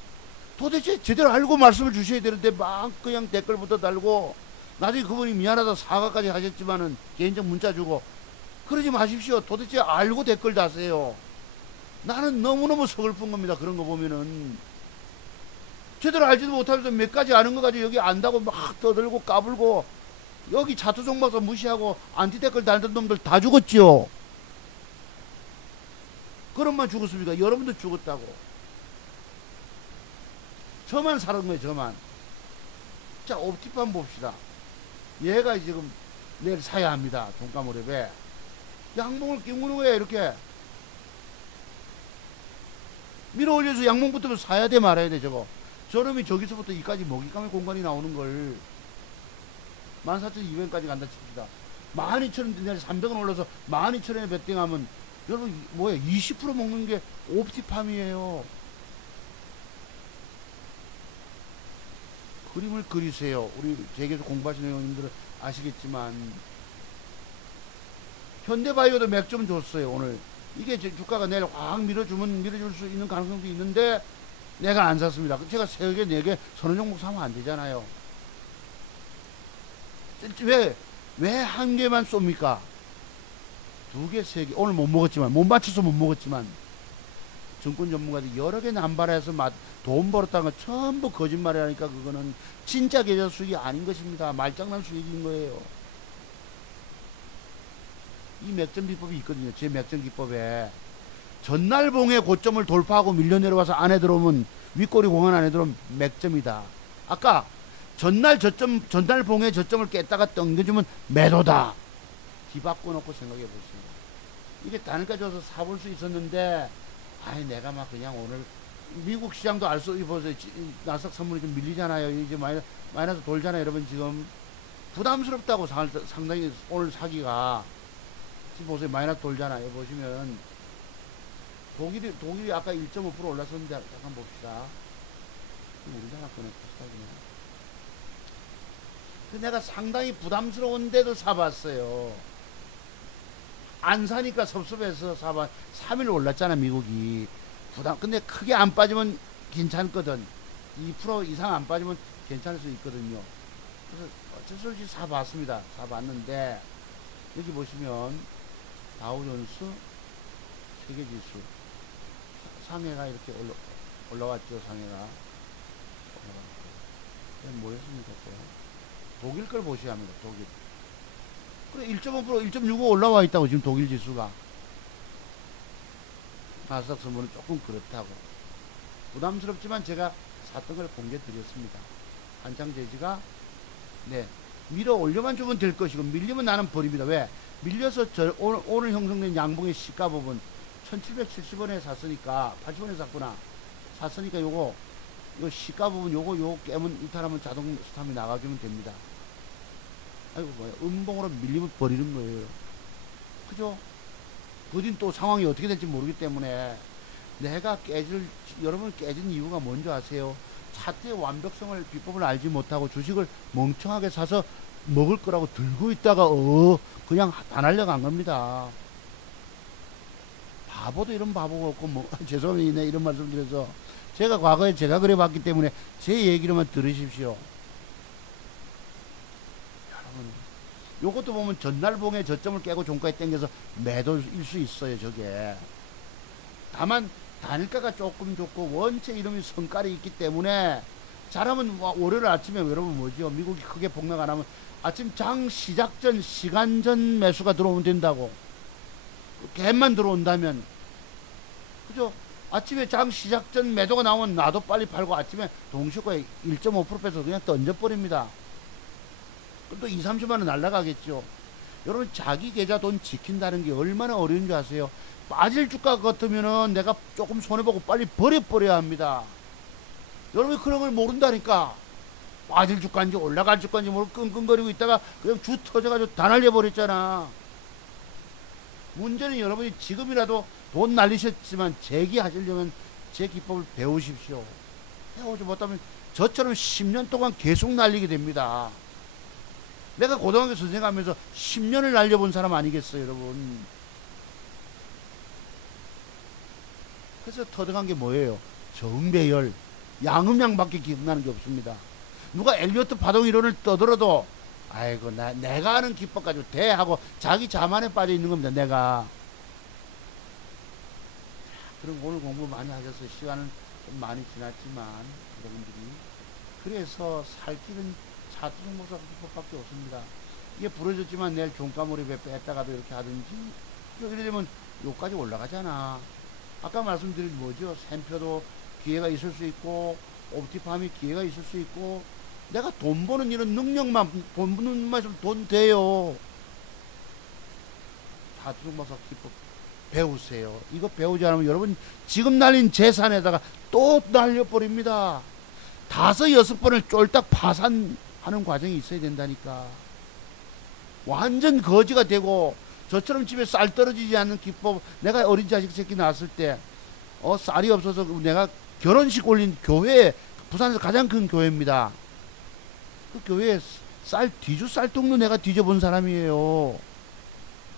도대체 제대로 알고 말씀을 주셔야 되는데 막 그냥 댓글부터 달고 나중에 그분이 미안하다 사과까지 하셨지만은 개인적 문자 주고 그러지 마십시오. 도대체 알고 댓글 다세요. 나는 너무너무 서글픈 겁니다. 그런 거 보면은 제대로 알지도 못하면서 몇 가지 아는 거 가지고 여기 안다고 막 떠들고 까불고, 여기 차투종 박사 무시하고 안티 댓글 달던 놈들 다 죽었지요. 그런만 죽었습니까? 여러분도 죽었다고. 저만 살은 거예요. 저만. 자, 옵티판 봅시다. 얘가 지금 내일 사야 합니다. 종가 무렵에 양봉을 끼우는 거야. 이렇게 밀어 올려서 양봉 붙으면 사야 돼 말아야 돼. 저거 저놈이 저기서부터 이까지 먹잇감의 공간이 나오는 걸 14,200원까지 간다 칩시다. 12,000원 내일 300원 올라서 12,000원에 베팅하면 여러분 뭐야, 20% 먹는 게 옵티팜이에요. 그림을 그리세요. 우리 재계에서 공부하시는 회원님들은 아시겠지만 현대바이오도 맥점 줬어요. 오늘 이게 주가가 내일 확 밀어줄 수 있는 가능성도 있는데 내가 안 샀습니다. 제가 3개 4개 서너 종목 사면 안 되잖아요. 왜 한 개만 쏩니까? 2개 3개 오늘 못 먹었지만, 못 맞춰서 못 먹었지만, 증권 전문가들이 여러 개 남발해서 돈 벌었다는 건 전부 거짓말이라니까. 그거는 진짜 계좌 수익이 아닌 것입니다. 말장난 수익인 거예요. 이 맥점 기법이 있거든요. 제 맥점 기법에 전날 봉의 고점을 돌파하고 밀려 내려와서 안에 들어오면, 윗꼬리 공간 안에 들어오면 맥점이다. 아까 전날 봉의 저점을 깼다가 당겨주면 매도다. 뒤바꿔 놓고 생각해 보세요. 이게 단가 줘서 사볼 수 있었는데, 아이 내가 막 그냥 오늘 미국 시장도 알 수 보세요. 나스닥 선물이 좀 밀리잖아요. 이제 마이너스 돌잖아요. 여러분 지금 부담스럽다고 상당히 오늘 사기가. 지금 보세요. 마이너스 돌잖아요. 보시면 독일이 아까 1.5% 올랐었는데 잠깐 봅시다. 우리나라 거는 비슷하긴. 내가 상당히 부담스러운데도 사봤어요. 안 사니까 섭섭해서 사봐. 3일 올랐잖아 미국이. 근데 크게 안 빠지면 괜찮거든. 2% 이상 안 빠지면 괜찮을 수 있거든요. 그래서 어쩔 수 없이 사봤습니다. 사봤는데 여기 보시면 다우존스 세계지수 상해가 이렇게 올라왔죠. 상해가 뭐였습니까? 독일 걸 보셔야 합니다. 독일. 그래 1.5% 1.65 올라와 있다고 지금 독일 지수가. 나스닥 선물은 조금 그렇다고. 부담스럽지만 제가 샀던 걸 공개 드렸습니다. 한창 제지가 밀어 올려만 주면 될 것이고, 밀리면 나는 버립니다. 왜? 밀려서 오늘 형성된 양봉의 시가 부분 1770원에 샀으니까 80원에 샀구나. 샀으니까 요거 시가 부분 요거 깨면 이탈하면 자동 스탑이 나가주면 됩니다. 아이고 뭐야, 음봉으로 밀리면 버리는 거예요. 그죠? 그뒤 또 상황이 어떻게 될지 모르기 때문에 내가 여러분 깨진 이유가 뭔지 아세요? 차트의 완벽성을 비법을 알지 못하고 주식을 멍청하게 사서 먹을 거라고 들고 있다가 그냥 다 날려간 겁니다. 바보도 이런 바보가 없고 뭐 죄송합니다. 이런 말씀 드려서 제가 과거에 제가 그래 봤기 때문에 제 얘기로만 들으십시오. 여러분 요것도 보면 전날봉의 저점을 깨고 종가에 땡겨서 매도일 수 있어요. 저게 다만 단일가가 조금 좋고 원체 이름이 성깔이 있기 때문에 잘하면 월요일 아침에 여러분 뭐죠? 미국이 크게 폭락 안 하면 아침 장 시작 전 시간 전 매수가 들어오면 된다고. 갭만 들어온다면 그죠? 아침에 장 시작 전 매도가 나오면 나도 빨리 팔고 아침에 동시에 1.5% 빼서 그냥 던져버립니다. 그럼 또 2, 30만원 날라가겠죠. 여러분 자기 계좌 돈 지킨다는 게 얼마나 어려운 줄 아세요? 빠질 주가 같으면은 내가 조금 손해보고 빨리 버려야 합니다. 여러분이 그런 걸 모른다니까. 빠질 주가인지 올라갈 주가인지 모르고 끙끙거리고 있다가 그냥 주 터져가지고 다 날려버렸잖아. 문제는 여러분이 지금이라도 돈 날리셨지만 재기하시려면 제 기법을 배우십시오. 배우지 못하면 저처럼 10년 동안 계속 날리게 됩니다. 내가 고등학교 선생하면서 10년을 날려본 사람 아니겠어요, 여러분. 그래서 터득한 게 뭐예요? 정배열, 양음양밖에 기억나는 게 없습니다. 누가 엘리어트 파동 이론을 떠들어도 아이고 내가 아는 기법 가지고 대하고 자기 자만에 빠져 있는 겁니다. 내가. 그럼 오늘 공부 많이 하셔서 시간은 좀 많이 지났지만 여러분들이 그래서 살 길은 차투승모사 기법밖에 없습니다. 이게 부러졌지만 내일 종가몰입에 뺐다가도 이렇게 하든지 이렇게 되면 여기까지 올라가잖아. 아까 말씀드린 뭐죠? 샘표도 기회가 있을 수 있고 옵티팜이 기회가 있을 수 있고 내가 돈 버는 이런 능력만 돈 버는 맛으로 돈 돼요. 차투승모사 기법 배우세요. 이거 배우지 않으면 여러분 지금 날린 재산에다가 또 날려버립니다. 5, 6번을 쫄딱 파산하는 과정이 있어야 된다니까. 완전 거지가 되고 저처럼 집에 쌀 떨어지지 않는 기법. 내가 어린 자식 새끼 낳았을 때 쌀이 없어서 내가 결혼식 올린 교회, 부산에서 가장 큰 교회입니다. 그 교회에 뒤주 쌀통도 내가 뒤져본 사람이에요.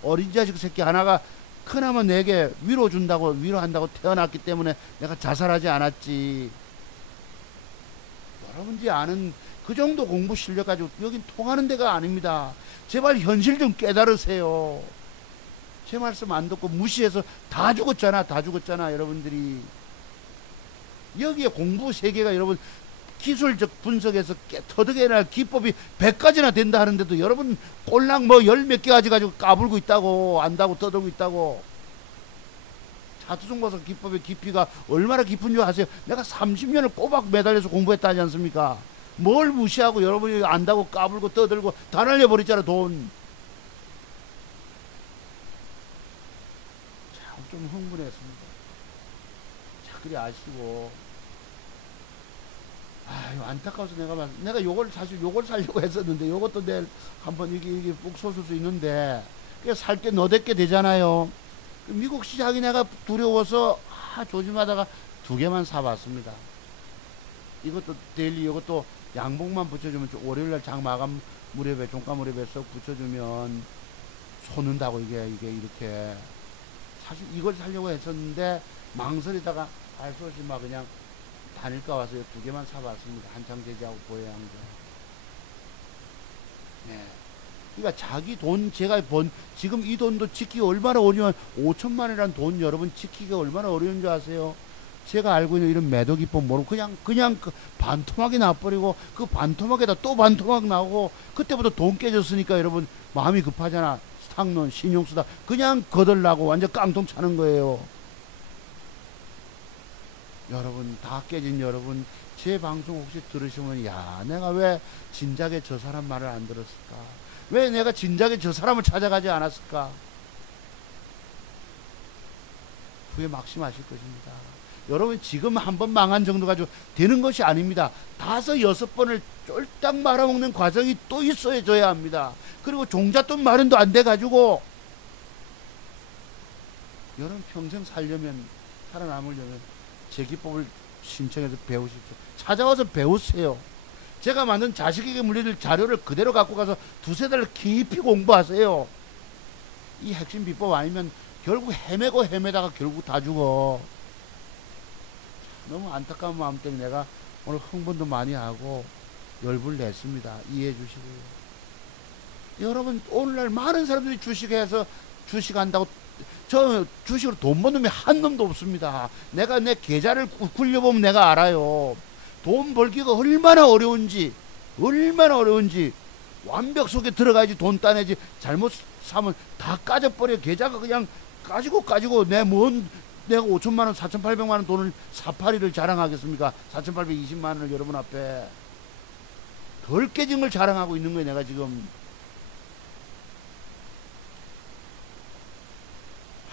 어린 자식 새끼 하나가 그나마 내게 위로한다고 태어났기 때문에 내가 자살하지 않았지. 여러분들이 아는 그 정도 공부 실력 가지고 여긴 통하는 데가 아닙니다. 제발 현실 좀 깨달으세요. 제 말씀 안 듣고 무시해서 다 죽었잖아. 여러분들이. 여기에 공부 세계가 여러분 기술적 분석에서 터득해낼 기법이 100가지나 된다 하는데도 여러분 꼴랑 뭐 10몇 개 가지고 까불고 있다고, 안다고 떠들고 있다고. 차투승모사 기법의 깊이가 얼마나 깊은 줄 아세요? 내가 30년을 꼬박 매달려서 공부했다 하지 않습니까? 뭘 무시하고 여러분이 안다고 까불고 떠들고 다 날려버렸잖아, 돈. 참 좀 흥분했습니다. 자, 그리 아시고. 아유, 안타까워서 내가 요걸 살려고 했었는데, 요것도 내일 한번 이게 꼭 솟을 수 있는데, 살 게 너댓게 되잖아요. 미국 시장이 내가 두려워서, 조심하다가 2개만 사봤습니다. 이것도 데일리, 이것도 양봉만 붙여주면, 월요일날 장 마감 무렵에, 종가 무렵에 쏙 붙여주면, 솟는다고, 이게 이렇게. 사실 이걸 살려고 했었는데, 망설이다가 할 수 없이 막 그냥, 다닐까 와서 2개만 사봤습니다. 한창 제지하고 보여양도. 네. 그러니까 자기 돈 제가 지금 이 돈도 지키기 얼마나 어려운 5천만 원이란 돈 여러분 지키기가 얼마나 어려운 줄 아세요? 제가 알고 있는 이런 매도 기법 모르고 그냥 그 반토막이 나버리고 그 반토막에다 또 반토막 나오고 그때부터 돈 깨졌으니까 여러분 마음이 급하잖아. 스탁론 신용수다 그냥 거들라고 완전 깡통 차는 거예요. 여러분 다 깨진 여러분 제 방송 혹시 들으시면 야 내가 왜 진작에 저 사람 말을 안 들었을까? 왜 내가 진작에 저 사람을 찾아가지 않았을까? 후회 막심하실 것입니다. 여러분 지금 한번 망한 정도 가지고 되는 것이 아닙니다. 5, 6번을 쫄딱 말아먹는 과정이 또 있어야 합니다. 그리고 종잣돈 마련도 안 돼가지고 여러분 평생 살아남으려면 제 기법을 신청해서 배우십시오. 찾아와서 배우세요. 제가 만든 자식에게 물려줄 자료를 그대로 갖고 가서 2-3달 깊이 공부하세요. 이 핵심 비법 아니면 결국 헤매다가 결국 다 죽어. 너무 안타까운 마음 때문에 내가 오늘 흥분도 많이 하고 열불 냈습니다. 이해해 주시고요. 여러분 오늘날 많은 사람들이 주식한다고 저 주식으로 돈 버는 놈이 한 놈도 없습니다. 내가 내 계좌를 굴려보면 내가 알아요. 돈 벌기가 얼마나 어려운지 완벽 속에 들어가야지 돈 따내지 잘못 사면 다 까져버려. 계좌가 그냥 까지고 내가 5천만 원 4,800만 원 돈을 사파리를 자랑하겠습니까? 4,820만 원을 여러분 앞에 덜 깨진 걸 자랑하고 있는 거예요. 내가 지금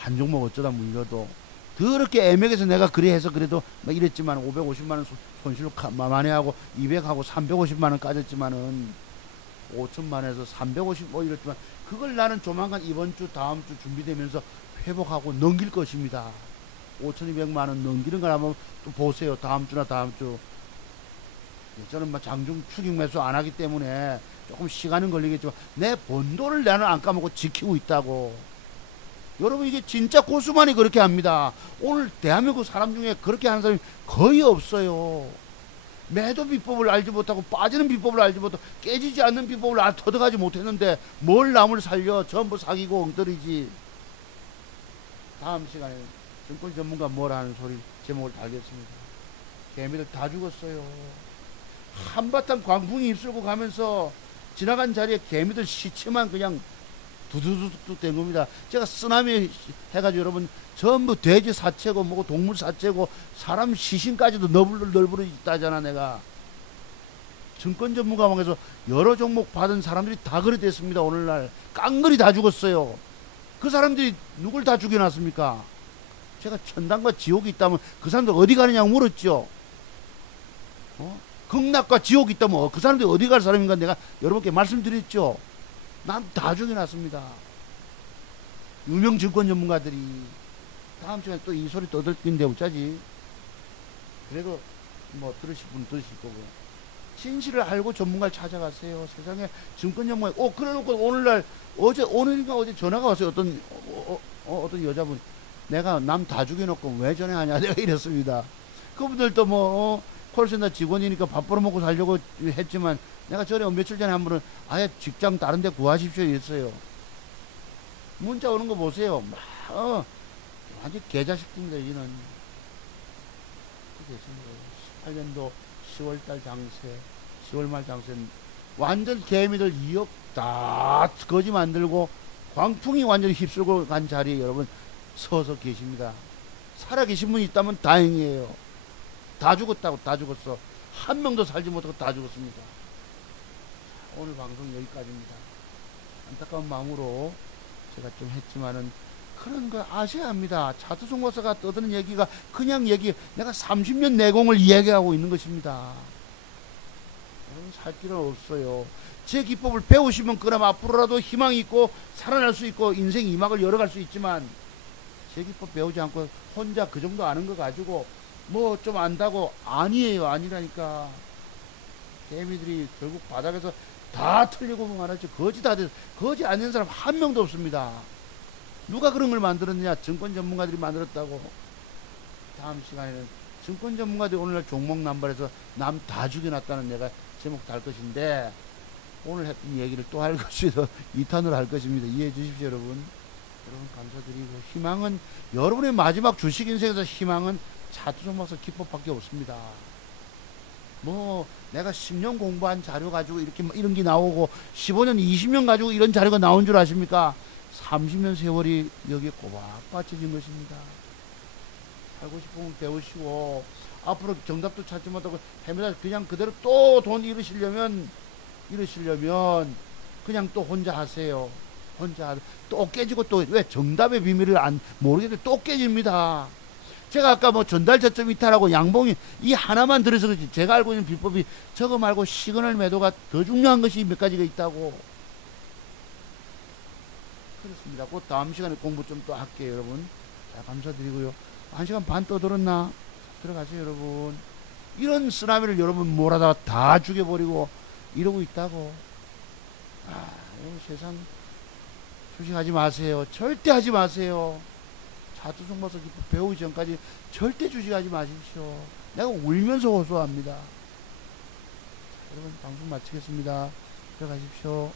한 종목 어쩌다 물려도 더럽게 애매해서 내가 그래서 그래도 막 이랬지만 550만 원 손실로 만회하고 200하고 350만 원 까졌지만은 5천만 원에서 350 뭐 이랬지만 그걸 나는 조만간 이번 주 다음 주 준비되면서 회복하고 넘길 것입니다. 5,200만 원 넘기는 걸 한번 또 보세요. 다음 주나 다음 주. 저는 막 장중 추격 매수 안 하기 때문에 조금 시간은 걸리겠지만 내 번 돈을 나는 안 까먹고 지키고 있다고. 여러분 이게 진짜 고수만이 그렇게 합니다. 오늘 대한민국 사람 중에 그렇게 하는 사람이 거의 없어요. 매도 비법을 알지 못하고 빠지는 비법을 알지 못하고 깨지지 않는 비법을 터득하지 못했는데 뭘 남을 살려. 전부 사기고 엉터리지. 다음 시간에 증권 전문가 뭐라 하는 소리 제목을 달겠습니다. 개미들 다 죽었어요. 한바탕 광풍이 휩쓸고 가면서 지나간 자리에 개미들 시체만 그냥 두두두둑 된 겁니다. 제가 쓰나미 해가지고 여러분 전부 돼지 사체고 뭐고 동물 사체고 사람 시신까지도 널브러 있다잖아. 내가 증권 전문가방에서 여러 종목 받은 사람들이 다 그래 됐습니다. 오늘날 깡그리 다 죽었어요. 그 사람들이 누굴 다 죽여놨습니까? 제가 천당과 지옥이 있다면 그 사람들 어디 가느냐고 물었죠. 극락과 지옥이 있다면 그 사람들이 어디 갈 사람인가 내가 여러분께 말씀드렸죠. 난 다 죽여놨습니다. 유명 증권 전문가들이. 다음 시간에 또 이 소리 떠들긴데 어쩌지. 그래도 뭐 들으실 분 들으실 거고. 진실을 알고 전문가를 찾아가세요. 세상에 증권 전문가. 그래놓고 오늘날 오늘인가 어제 전화가 왔어요. 어떤 여자분. 내가 남 다 죽여놓고 왜 전화하냐. 내가 이랬습니다. 그분들도 뭐 콜센터 직원이니까 밥 벌어먹고 살려고 했지만 내가 전에 며칠 전에 한 분은 아예 직장 다른 데 구하십시오 했어요. 문자 오는 거 보세요. 완전 개자식입니다. 이는 그렇게 18년도 10월달 장세 10월 말 장세는 완전 개미들 2억 다 거지 만들고 광풍이 완전히 휩쓸고 간 자리에 여러분 서서 계십니다. 살아계신 분이 있다면 다행이에요. 다 죽었다고. 다 죽었어. 한 명도 살지 못하고 다 죽었습니다. 오늘 방송 여기까지입니다. 안타까운 마음으로 제가 좀 했지만은 그런 거 아셔야 합니다. 차트송화사가 떠드는 얘기가 그냥 내가 30년 내공을 이야기하고 있는 것입니다. 여러분 살 길은 없어요. 제 기법을 배우시면 그나마 앞으로라도 희망이 있고 살아날 수 있고 인생 이막을 열어갈 수 있지만 제 기법 배우지 않고 혼자 그 정도 아는 거 가지고 뭐 좀 안다고 아니에요. 아니라니까. 개미들이 결국 바닥에서 다 틀리고 말하죠. 거지 다 돼서 거지 아닌 사람 한 명도 없습니다. 누가 그런 걸 만들었느냐? 증권 전문가들이 만들었다고. 다음 시간에는 증권 전문가들이 오늘날 종목 남발해서 남 다 죽여놨다는 내가 제목 달 것인데 오늘 했던 얘기를 또 할 것이서 2탄으로 할 것입니다. 이해해 주십시오. 여러분 감사드리고 희망은 여러분의 마지막 주식 인생에서 희망은 차트종목서 기법밖에 없습니다. 뭐 내가 10년 공부한 자료 가지고 이런 게 나오고 15년 20년 가지고 이런 자료가 나온 줄 아십니까? 30년 세월이 여기에 꼬박 받쳐진 것입니다. 살고 싶으면 배우시고 앞으로 정답도 찾지 못하고 헤매다 그냥 그대로 또 돈 잃으시려면 그냥 또 혼자 하세요. 혼자 또 깨지고 또 왜 정답의 비밀을 모르겠는데 또 깨집니다. 제가 아까 뭐 전달 저점 이탈하고 양봉이 이 하나만 들어서 그렇지 제가 알고 있는 비법이 저거 말고 시그널 매도가 더 중요한 것이 몇 가지가 있다고. 그렇습니다. 곧 다음 시간에 공부 좀 또 할게요. 여러분 자 감사드리고요. 1시간 반 떠들었나? 들어가세요. 여러분 이런 쓰나미를 여러분 몰아다가 다 죽여버리고 이러고 있다고. 세상 주식하지 마세요. 절대 하지 마세요. 차트송마서 배우기 전까지 절대 주식하지 마십시오. 내가 울면서 호소합니다. 여러분 방송 마치겠습니다. 들어가십시오.